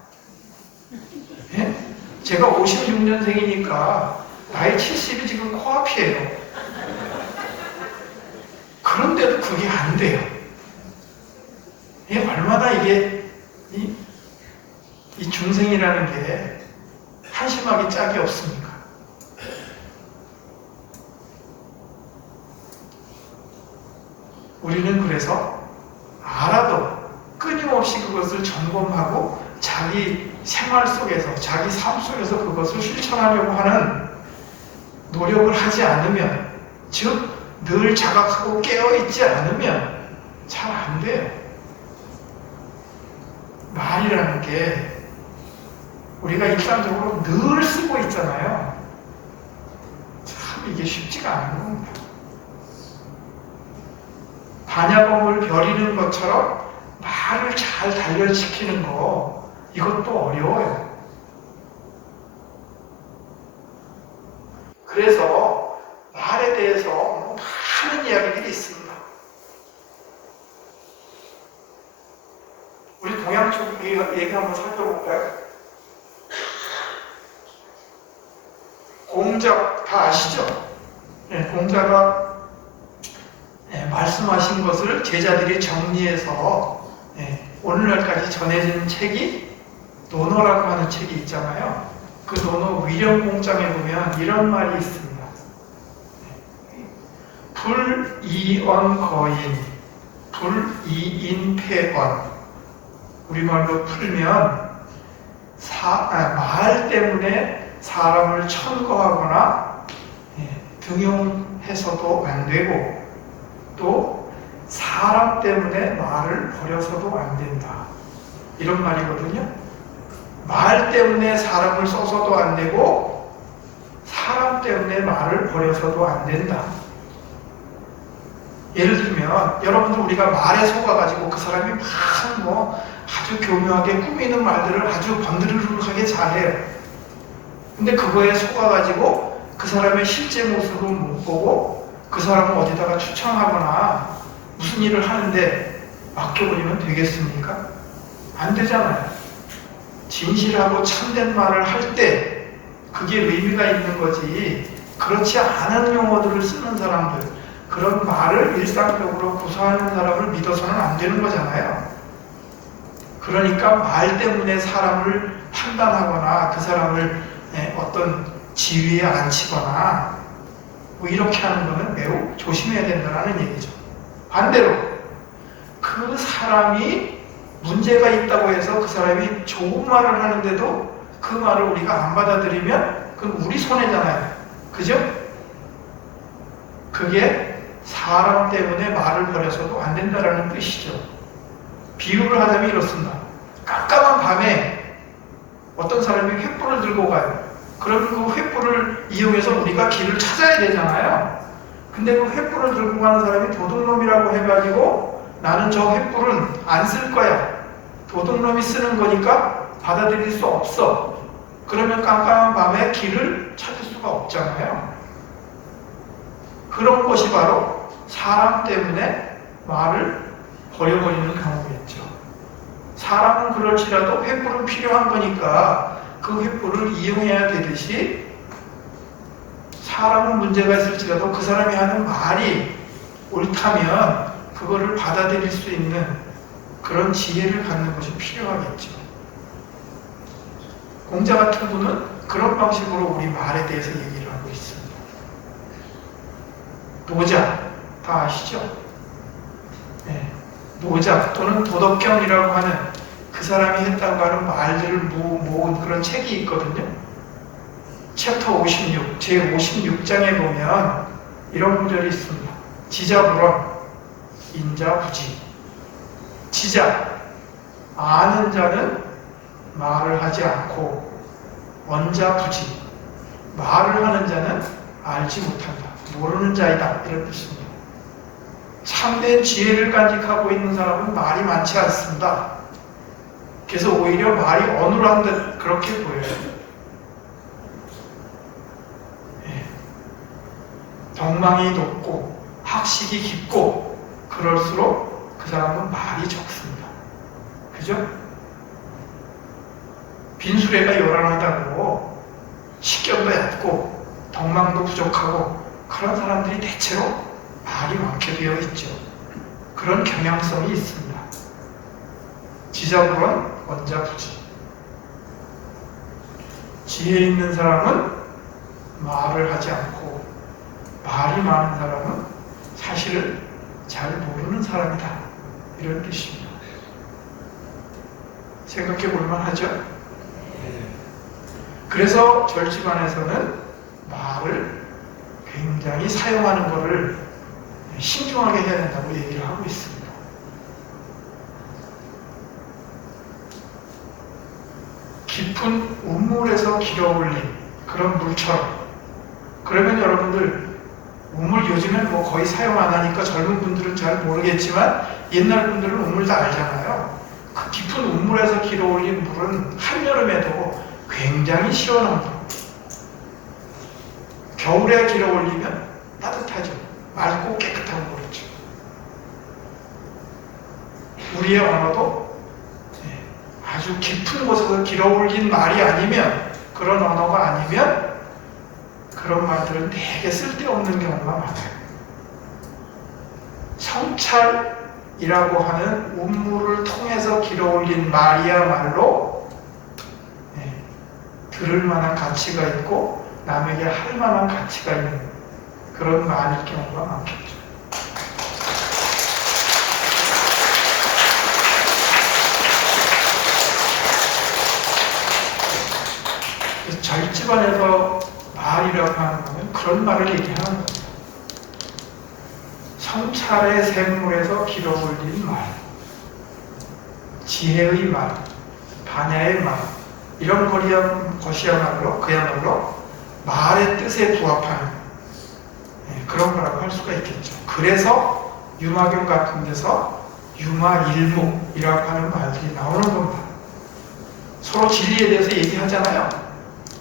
예? 제가 56년생이니까 나이 70이 지금 코앞이에요. 그런데도 그게 안 돼요. 얼마나 이게 이 중생이라는 게 한심하기 짝이 없습니까? 우리는 그래서 알아도 끊임없이 그것을 점검하고 자기 생활 속에서, 자기 삶 속에서 그것을 실천하려고 하는 노력을 하지 않으면, 즉 늘 자각하고 깨어있지 않으면 잘 안 돼요. 말이라는 게 우리가 일상적으로 늘 쓰고 있잖아요. 참 이게 쉽지가 않은 겁니다. 반야검을 벼리는 것처럼 말을 잘 단련시키는 거, 이것도 어려워요. 그래서 말에 대해서 많은 이야기들이 있습니다. 우리 동양 쪽 얘기 한번 살펴볼까요? 공작 다 아시죠? 네, 공자가 말씀하신 것을 제자들이 정리해서 오늘날까지 전해진 책이 논어라고 하는 책이 있잖아요. 그 논어 위령공장에 보면 이런 말이 있습니다. 불이언거인, 불이인패언. 우리말로 풀면 말 때문에 사람을 천거하거나 등용해서도 안 되고, 또 사람 때문에 말을 버려서도 안 된다. 이런 말이거든요. 말 때문에 사람을 써서도 안 되고, 사람 때문에 말을 버려서도 안 된다. 예를 들면 여러분들, 우리가 말에 속아가지고 그 사람이 막 아주 교묘하게 꾸미는 말들을 아주 번드르르하게 잘해요. 근데 그거에 속아가지고 그 사람의 실제 모습을 못 보고 그 사람을 어디다가 추천하거나 무슨 일을 하는데 맡겨버리면 되겠습니까? 안 되잖아요. 진실하고 참된 말을 할 때 그게 의미가 있는 거지, 그렇지 않은 용어들을 쓰는 사람들, 그런 말을 일상적으로 구사하는 사람을 믿어서는 안 되는 거잖아요. 그러니까 말 때문에 사람을 판단하거나 그 사람을 어떤 지위에 앉히거나 뭐 이렇게 하는 것은 매우 조심해야 된다는 얘기죠. 반대로 그 사람이 문제가 있다고 해서 그 사람이 좋은 말을 하는데도 그 말을 우리가 안 받아들이면 그건 우리 손해잖아요. 그죠? 그게 사람 때문에 말을 버려서도 안 된다는 뜻이죠. 비유를 하자면 이렇습니다. 깜깜한 밤에 어떤 사람이 횃불을 들고 가요. 그럼 그 횃불을 이용해서 우리가 길을 찾아야 되잖아요. 근데 그 횃불을 들고 가는 사람이 도둑놈이라고 해가지고 나는 저 횃불은 안 쓸 거야, 도둑놈이 쓰는 거니까 받아들일 수 없어. 그러면 깜깜한 밤에 길을 찾을 수가 없잖아요. 그런 것이 바로 사람 때문에 말을 버려버리는 경우겠죠. 사람은 그럴지라도 횃불은 필요한 거니까 그 횃불을 이용해야 되듯이, 사람은 문제가 있을지라도 그 사람이 하는 말이 옳다면 그거를 받아들일 수 있는 그런 지혜를 갖는 것이 필요하겠죠. 공자 같은 분은 그런 방식으로 우리 말에 대해서 얘기를 하고 있습니다. 노자 다 아시죠? 노자 또는 도덕경이라고 하는 그 사람이 했다고 하는 말들을 모은 그런 책이 있거든요. 챕터 56, 제56장에 보면 이런 구절이 있습니다. 지자불언, 인자부지. 지자, 아는 자는 말을 하지 않고, 원자부지, 말을 하는 자는 알지 못한다, 모르는 자이다, 이런 뜻입니다. 참된 지혜를 간직하고 있는 사람은 말이 많지 않습니다. 그래서 오히려 말이 어눌한 듯 그렇게 보여요. 덕망이 높고 학식이 깊고 그럴수록 그 사람은 말이 적습니다. 그죠? 빈수레가 요란하다고 식견도 얕고 덕망도 부족하고 그런 사람들이 대체로 말이 많게 되어 있죠. 그런 경향성이 있습니다. 지자불은 원자부지. 지혜 있는 사람은 말을 하지 않고 말이 많은 사람은 사실을 잘 모르는 사람이다. 이런 뜻입니다. 생각해 볼만 하죠? 그래서 절집안에서는 말을 굉장히 사용하는 것을 신중하게 해야 된다고 얘기를 하고 있습니다. 깊은 우물에서 길어올린 그런 물처럼. 그러면 여러분들 우물 요즘엔 뭐 거의 사용 안 하니까 젊은 분들은 잘 모르겠지만 옛날 분들은 우물 다 알잖아요. 그 깊은 우물에서 길어올린 물은 한여름에도 굉장히 시원한 물. 겨울에 길어올리면 따뜻하죠. 맑고 깨끗하고 그렇죠. 우리의 언어도 아주 깊은 곳에서 길어올린 말이 아니면, 그런 언어가 아니면 그런 말들은 되게 쓸데없는 경우가 많아요. 성찰이라고 하는 운물을 통해서 길어올린 말이야말로 들을 만한 가치가 있고 남에게 할 만한 가치가 있는 그런 말일 경우가 많겠죠. 절집안에서 말이라고 하는 것은 그런 말을 얘기하는 겁니다. 성찰의 샘물에서 길어올린 말, 지혜의 말, 반야의 말, 이런 것이야말로 그야말로 말의 뜻에 부합하는 그런 거라고 할 수가 있겠죠. 그래서 유마경 같은 데서 유마일묵이라고 하는 말들이 나오는 겁니다. 서로 진리에 대해서 얘기하잖아요.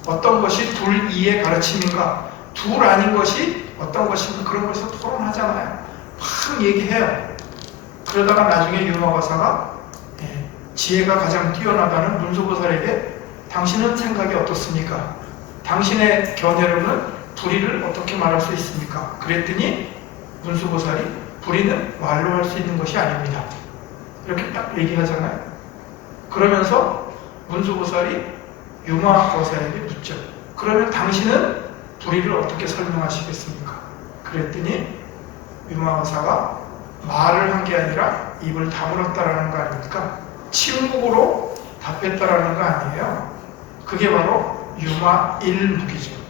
어떤 것이 둘 이의 가르침인가, 둘 아닌 것이 어떤 것인가, 그런 것에서 토론하잖아요. 막 얘기해요. 그러다가 나중에 유마과사가 지혜가 가장 뛰어나다는 문수보살에게 당신은 생각이 어떻습니까? 당신의 견해로는 불의를 어떻게 말할 수 있습니까? 그랬더니 문수보살이 불의는 말로 할 수 있는 것이 아닙니다. 이렇게 딱 얘기하잖아요. 그러면서 문수보살이 유마과사에게 묻죠. 그러면 당신은 불의를 어떻게 설명하시겠습니까? 그랬더니 유마과사가 말을 한 게 아니라 입을 다물었다라는 거 아닙니까? 침묵으로 답했다라는 거 아니에요. 그게 바로 유마일묵이죠.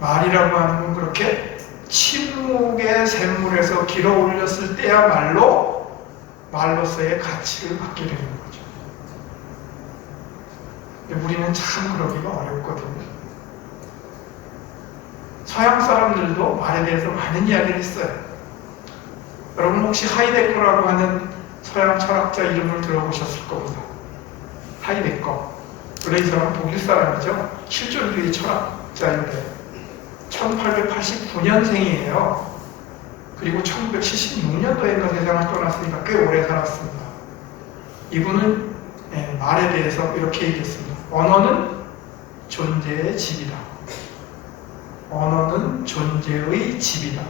말이라고 하는 건 그렇게 침묵의 샘물에서 길어 올렸을 때야말로 말로서의 가치를 갖게 되는 거죠. 근데 우리는 참 그러기가 어렵거든요. 서양 사람들도 말에 대해서 많은 이야기를 했어요. 여러분 혹시 하이데커라고 하는 서양 철학자 이름을 들어보셨을 겁니다. 하이데커. 원래 이 사람은 독일 사람이죠. 실존주의 철학자인데 1889년생이에요. 그리고 1976년도인가 세상을 떠났으니까 꽤 오래 살았습니다. 이분은 말에 대해서 이렇게 얘기했습니다. 언어는 존재의 집이다. 언어는 존재의 집이다.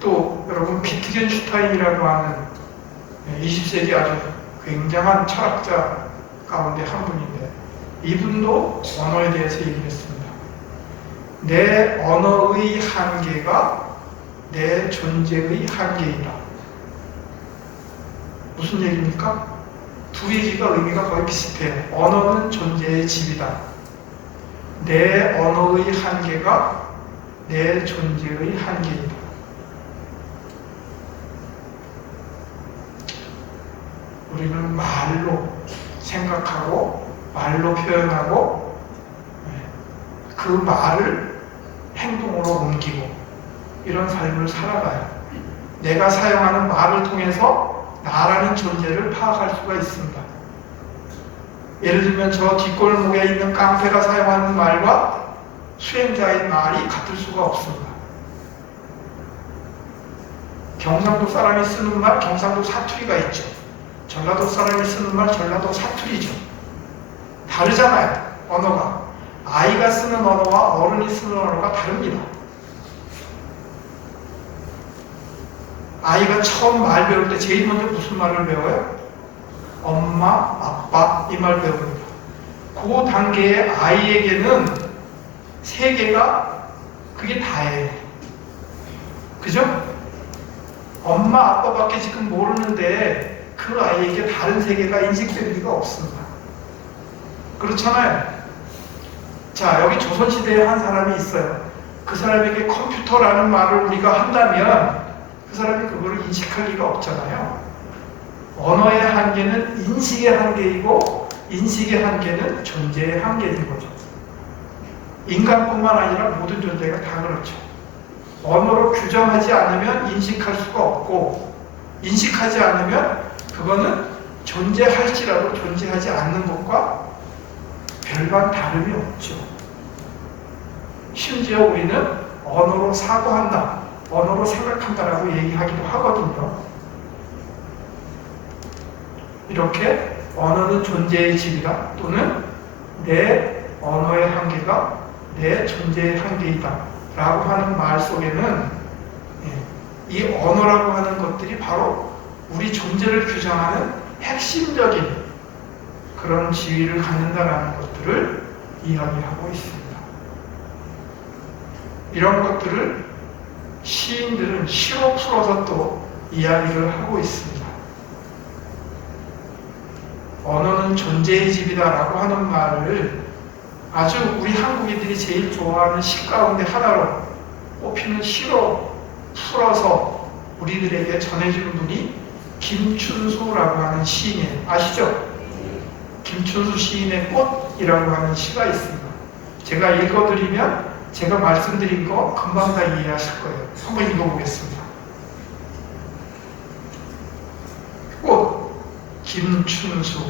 또 여러분 비트겐슈타인이라고 하는 20세기 아주 굉장한 철학자 가운데 한 분인데 이분도 언어에 대해서 얘기했습니다. 내 언어의 한계가 내 존재의 한계이다. 무슨 얘기입니까? 두 얘기가 의미가 거의 비슷해요. 언어는 존재의 집이다. 내 언어의 한계가 내 존재의 한계이다. 우리는 말로 생각하고 말로 표현하고 그 말을 행동으로 옮기고 이런 삶을 살아가요. 내가 사용하는 말을 통해서 나라는 존재를 파악할 수가 있습니다. 예를 들면 저 뒷골목에 있는 깡패가 사용하는 말과 수행자의 말이 같을 수가 없습니다. 경상도 사람이 쓰는 말, 경상도 사투리가 있죠. 전라도 사람이 쓰는 말, 전라도 사투리죠. 다르잖아요, 언어가. 아이가 쓰는 언어와 어른이 쓰는 언어가 다릅니다. 아이가 처음 말 배울 때 제일 먼저 무슨 말을 배워요? 엄마, 아빠 이 말 배웁니다. 그 단계의 아이에게는 세계가 그게 다예요. 그죠? 엄마, 아빠밖에 지금 모르는데 그 아이에게 다른 세계가 인식될 리가 없습니다. 그렇잖아요. 자, 여기 조선시대에 한 사람이 있어요. 그 사람에게 컴퓨터라는 말을 우리가 한다면 그 사람이 그거를 인식할 리가 없잖아요. 언어의 한계는 인식의 한계이고 인식의 한계는 존재의 한계인 거죠. 인간뿐만 아니라 모든 존재가 다 그렇죠. 언어로 규정하지 않으면 인식할 수가 없고 인식하지 않으면 그거는 존재할지라도 존재하지 않는 것과 별반 다름이 없죠. 심지어 우리는 언어로 사고한다, 언어로 생각한다라고 얘기하기도 하거든요. 이렇게 언어는 존재의 집이다, 또는 내 언어의 한계가 내 존재의 한계이다 라고 하는 말 속에는 이 언어라고 하는 것들이 바로 우리 존재를 규정하는 핵심적인 그런 지위를 갖는다라는 것들을 이야기하고 있습니다. 이런 것들을 시인들은 시로 풀어서 또 이야기를 하고 있습니다. 언어는 존재의 집이다라고 하는 말을 아주 우리 한국인들이 제일 좋아하는 시 가운데 하나로 꼽히는 시로 풀어서 우리들에게 전해주는 분이 김춘수라고 하는 시인이에요. 아시죠? 김춘수 시인의 꽃이라고 하는 시가 있습니다. 제가 읽어드리면 제가 말씀드린 거 금방 다 이해하실 거예요. 한번 읽어보겠습니다. 꽃, 김춘수.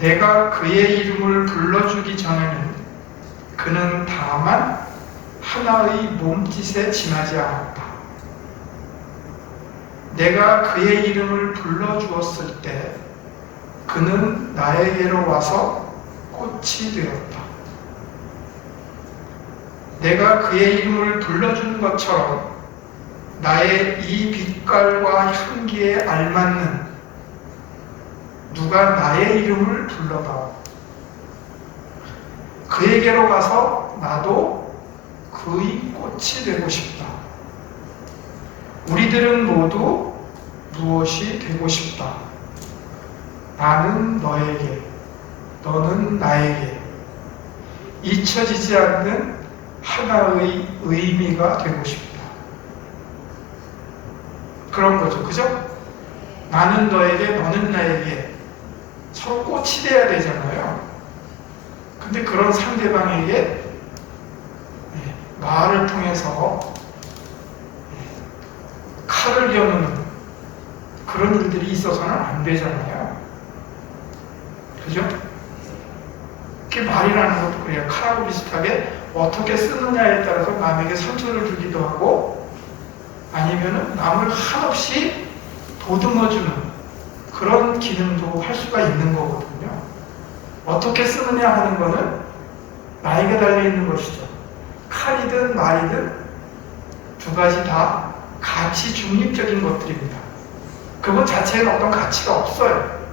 내가 그의 이름을 불러주기 전에는 그는 다만 하나의 몸짓에 지나지 않았다. 내가 그의 이름을 불러주었을 때 그는 나에게로 와서 꽃이 되었다. 내가 그의 이름을 불러준 것처럼 나의 이 빛깔과 향기에 알맞는 누가 나의 이름을 불러다오. 그에게로 가서 나도 그의 꽃이 되고 싶다. 우리들은 모두 무엇이 되고 싶다. 나는 너에게, 너는 나에게 잊혀지지 않는 하나의 의미가 되고 싶다. 그런 거죠. 그죠? 나는 너에게, 너는 나에게 서로 꽃이 돼야 되잖아요. 근데 그런 상대방에게 말을 통해서 칼을 겨누는 그런 일들이 있어서는 안 되잖아요. 그죠? 그게 말이라는 것도 그래요. 칼하고 비슷하게 어떻게 쓰느냐에 따라서 남에게 상처를 주기도 하고 아니면은 남을 한없이 보듬어주는 그런 기능도 할 수가 있는 거거든요. 어떻게 쓰느냐 하는 거는 나에게 달려있는 것이죠. 칼이든 말이든 두 가지 다 가치 중립적인 것들입니다. 그것 자체에는 어떤 가치가 없어요.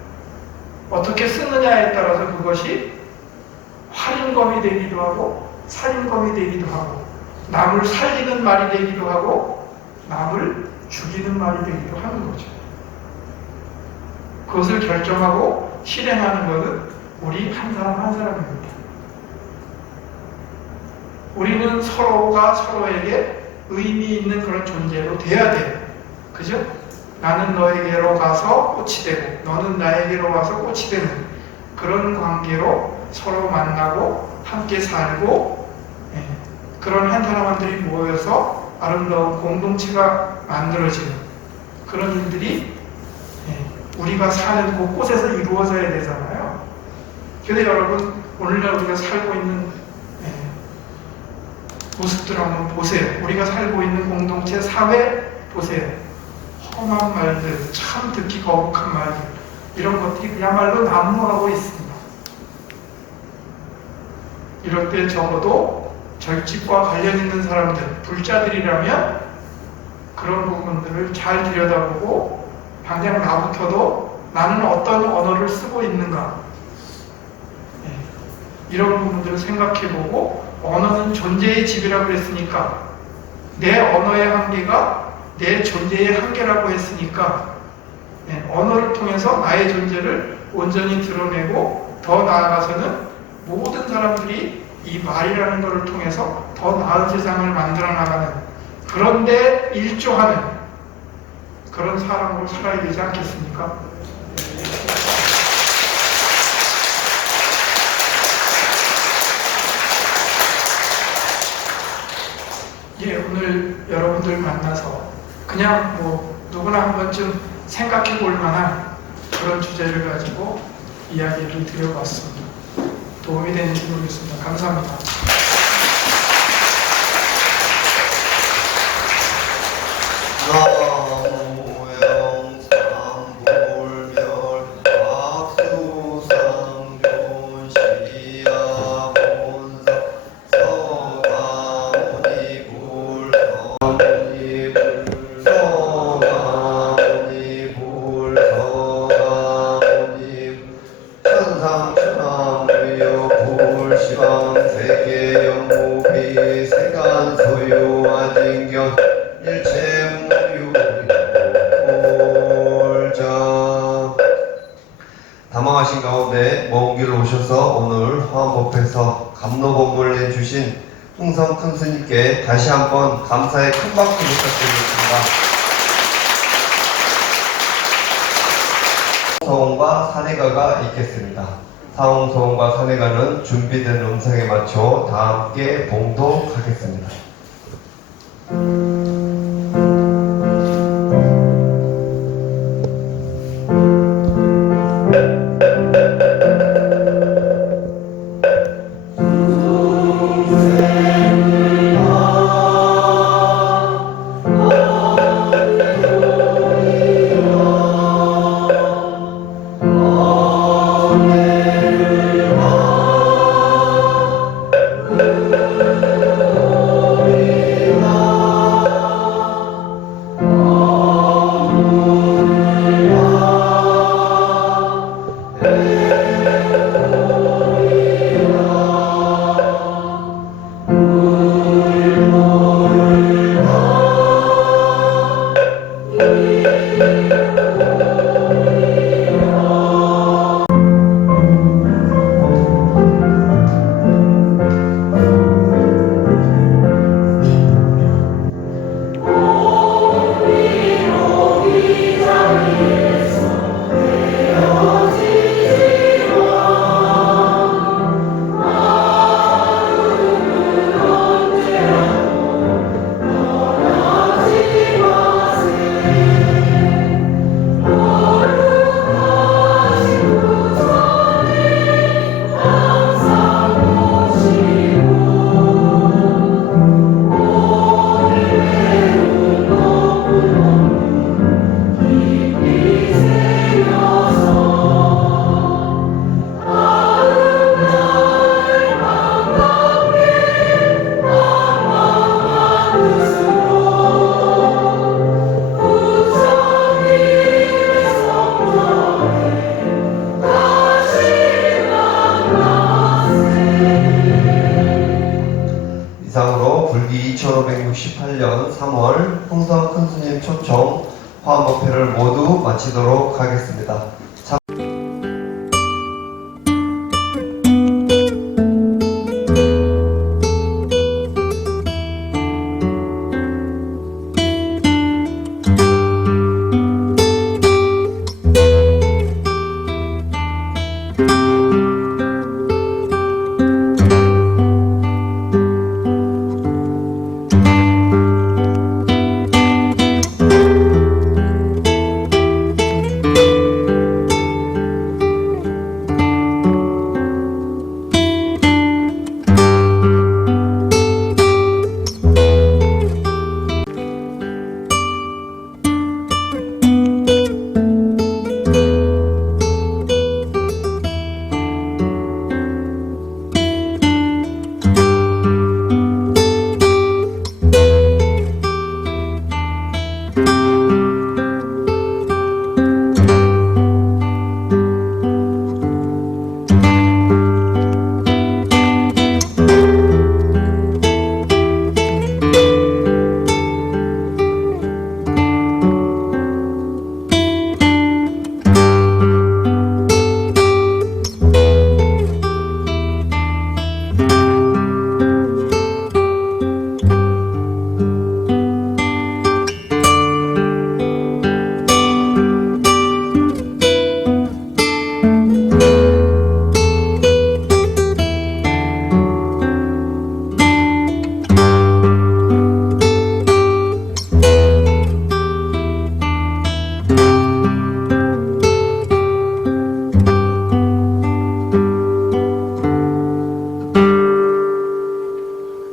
어떻게 쓰느냐에 따라서 그것이 활인검이 되기도 하고 살인검이 되기도 하고 남을 살리는 말이 되기도 하고 남을 죽이는 말이 되기도 하는 거죠. 그것을 결정하고 실행하는 것은 우리 한 사람 한 사람입니다. 우리는 서로가 서로에게 의미 있는 그런 존재로 돼야 돼요. 그죠? 나는 너에게로 가서 꽃이 되고 너는 나에게로 와서 꽃이 되는 그런 관계로 서로 만나고 함께 살고 그런 한 사람들이 모여서 아름다운 공동체가 만들어지는 그런 일들이 우리가 사는 곳곳에서 이루어져야 되잖아요. 근데 여러분 오늘날 우리가 살고 있는 모습들 한번 보세요. 우리가 살고 있는 공동체 사회 보세요. 험한 말들, 참 듣기 거북한 말들, 이런 것들이 그야말로 난무하고 있습니다. 이럴 때 적어도 절집과 관련 있는 사람들, 불자들이라면 그런 부분들을 잘 들여다보고 당장 나부터도 나는 어떤 언어를 쓰고 있는가, 이런 부분들을 생각해보고, 언어는 존재의 집이라고 했으니까 내 언어의 한계가 내 존재의 한계라고 했으니까 언어를 통해서 나의 존재를 온전히 드러내고, 더 나아가서는 모든 사람들이 이 말이라는 것을 통해서 더 나은 세상을 만들어 나가는, 그런데 일조하는 그런 사람으로 살아야 되지 않겠습니까? 예, 오늘 여러분들 만나서 그냥 누구나 한 번쯤 생각해 볼 만한 그런 주제를 가지고 이야기를 드려봤습니다. 도움이 되는지 모르겠습니다. 감사합니다. 담화하신 가운데 먼 길 오셔서 오늘 화암법회에서 감로법문을 해주신 흥성 큰 스님께 다시 한번 감사의 큰 박수 부탁드리겠습니다. 소원과 사내가가 있겠습니다. 사홍 소원과 사내가는 준비된 음성에 맞춰 다 함께 봉독하겠습니다. 이상으로 불기 2568년 3월 흥성 큰스님 초청 화암법회를 모두 마치도록 하겠습니다.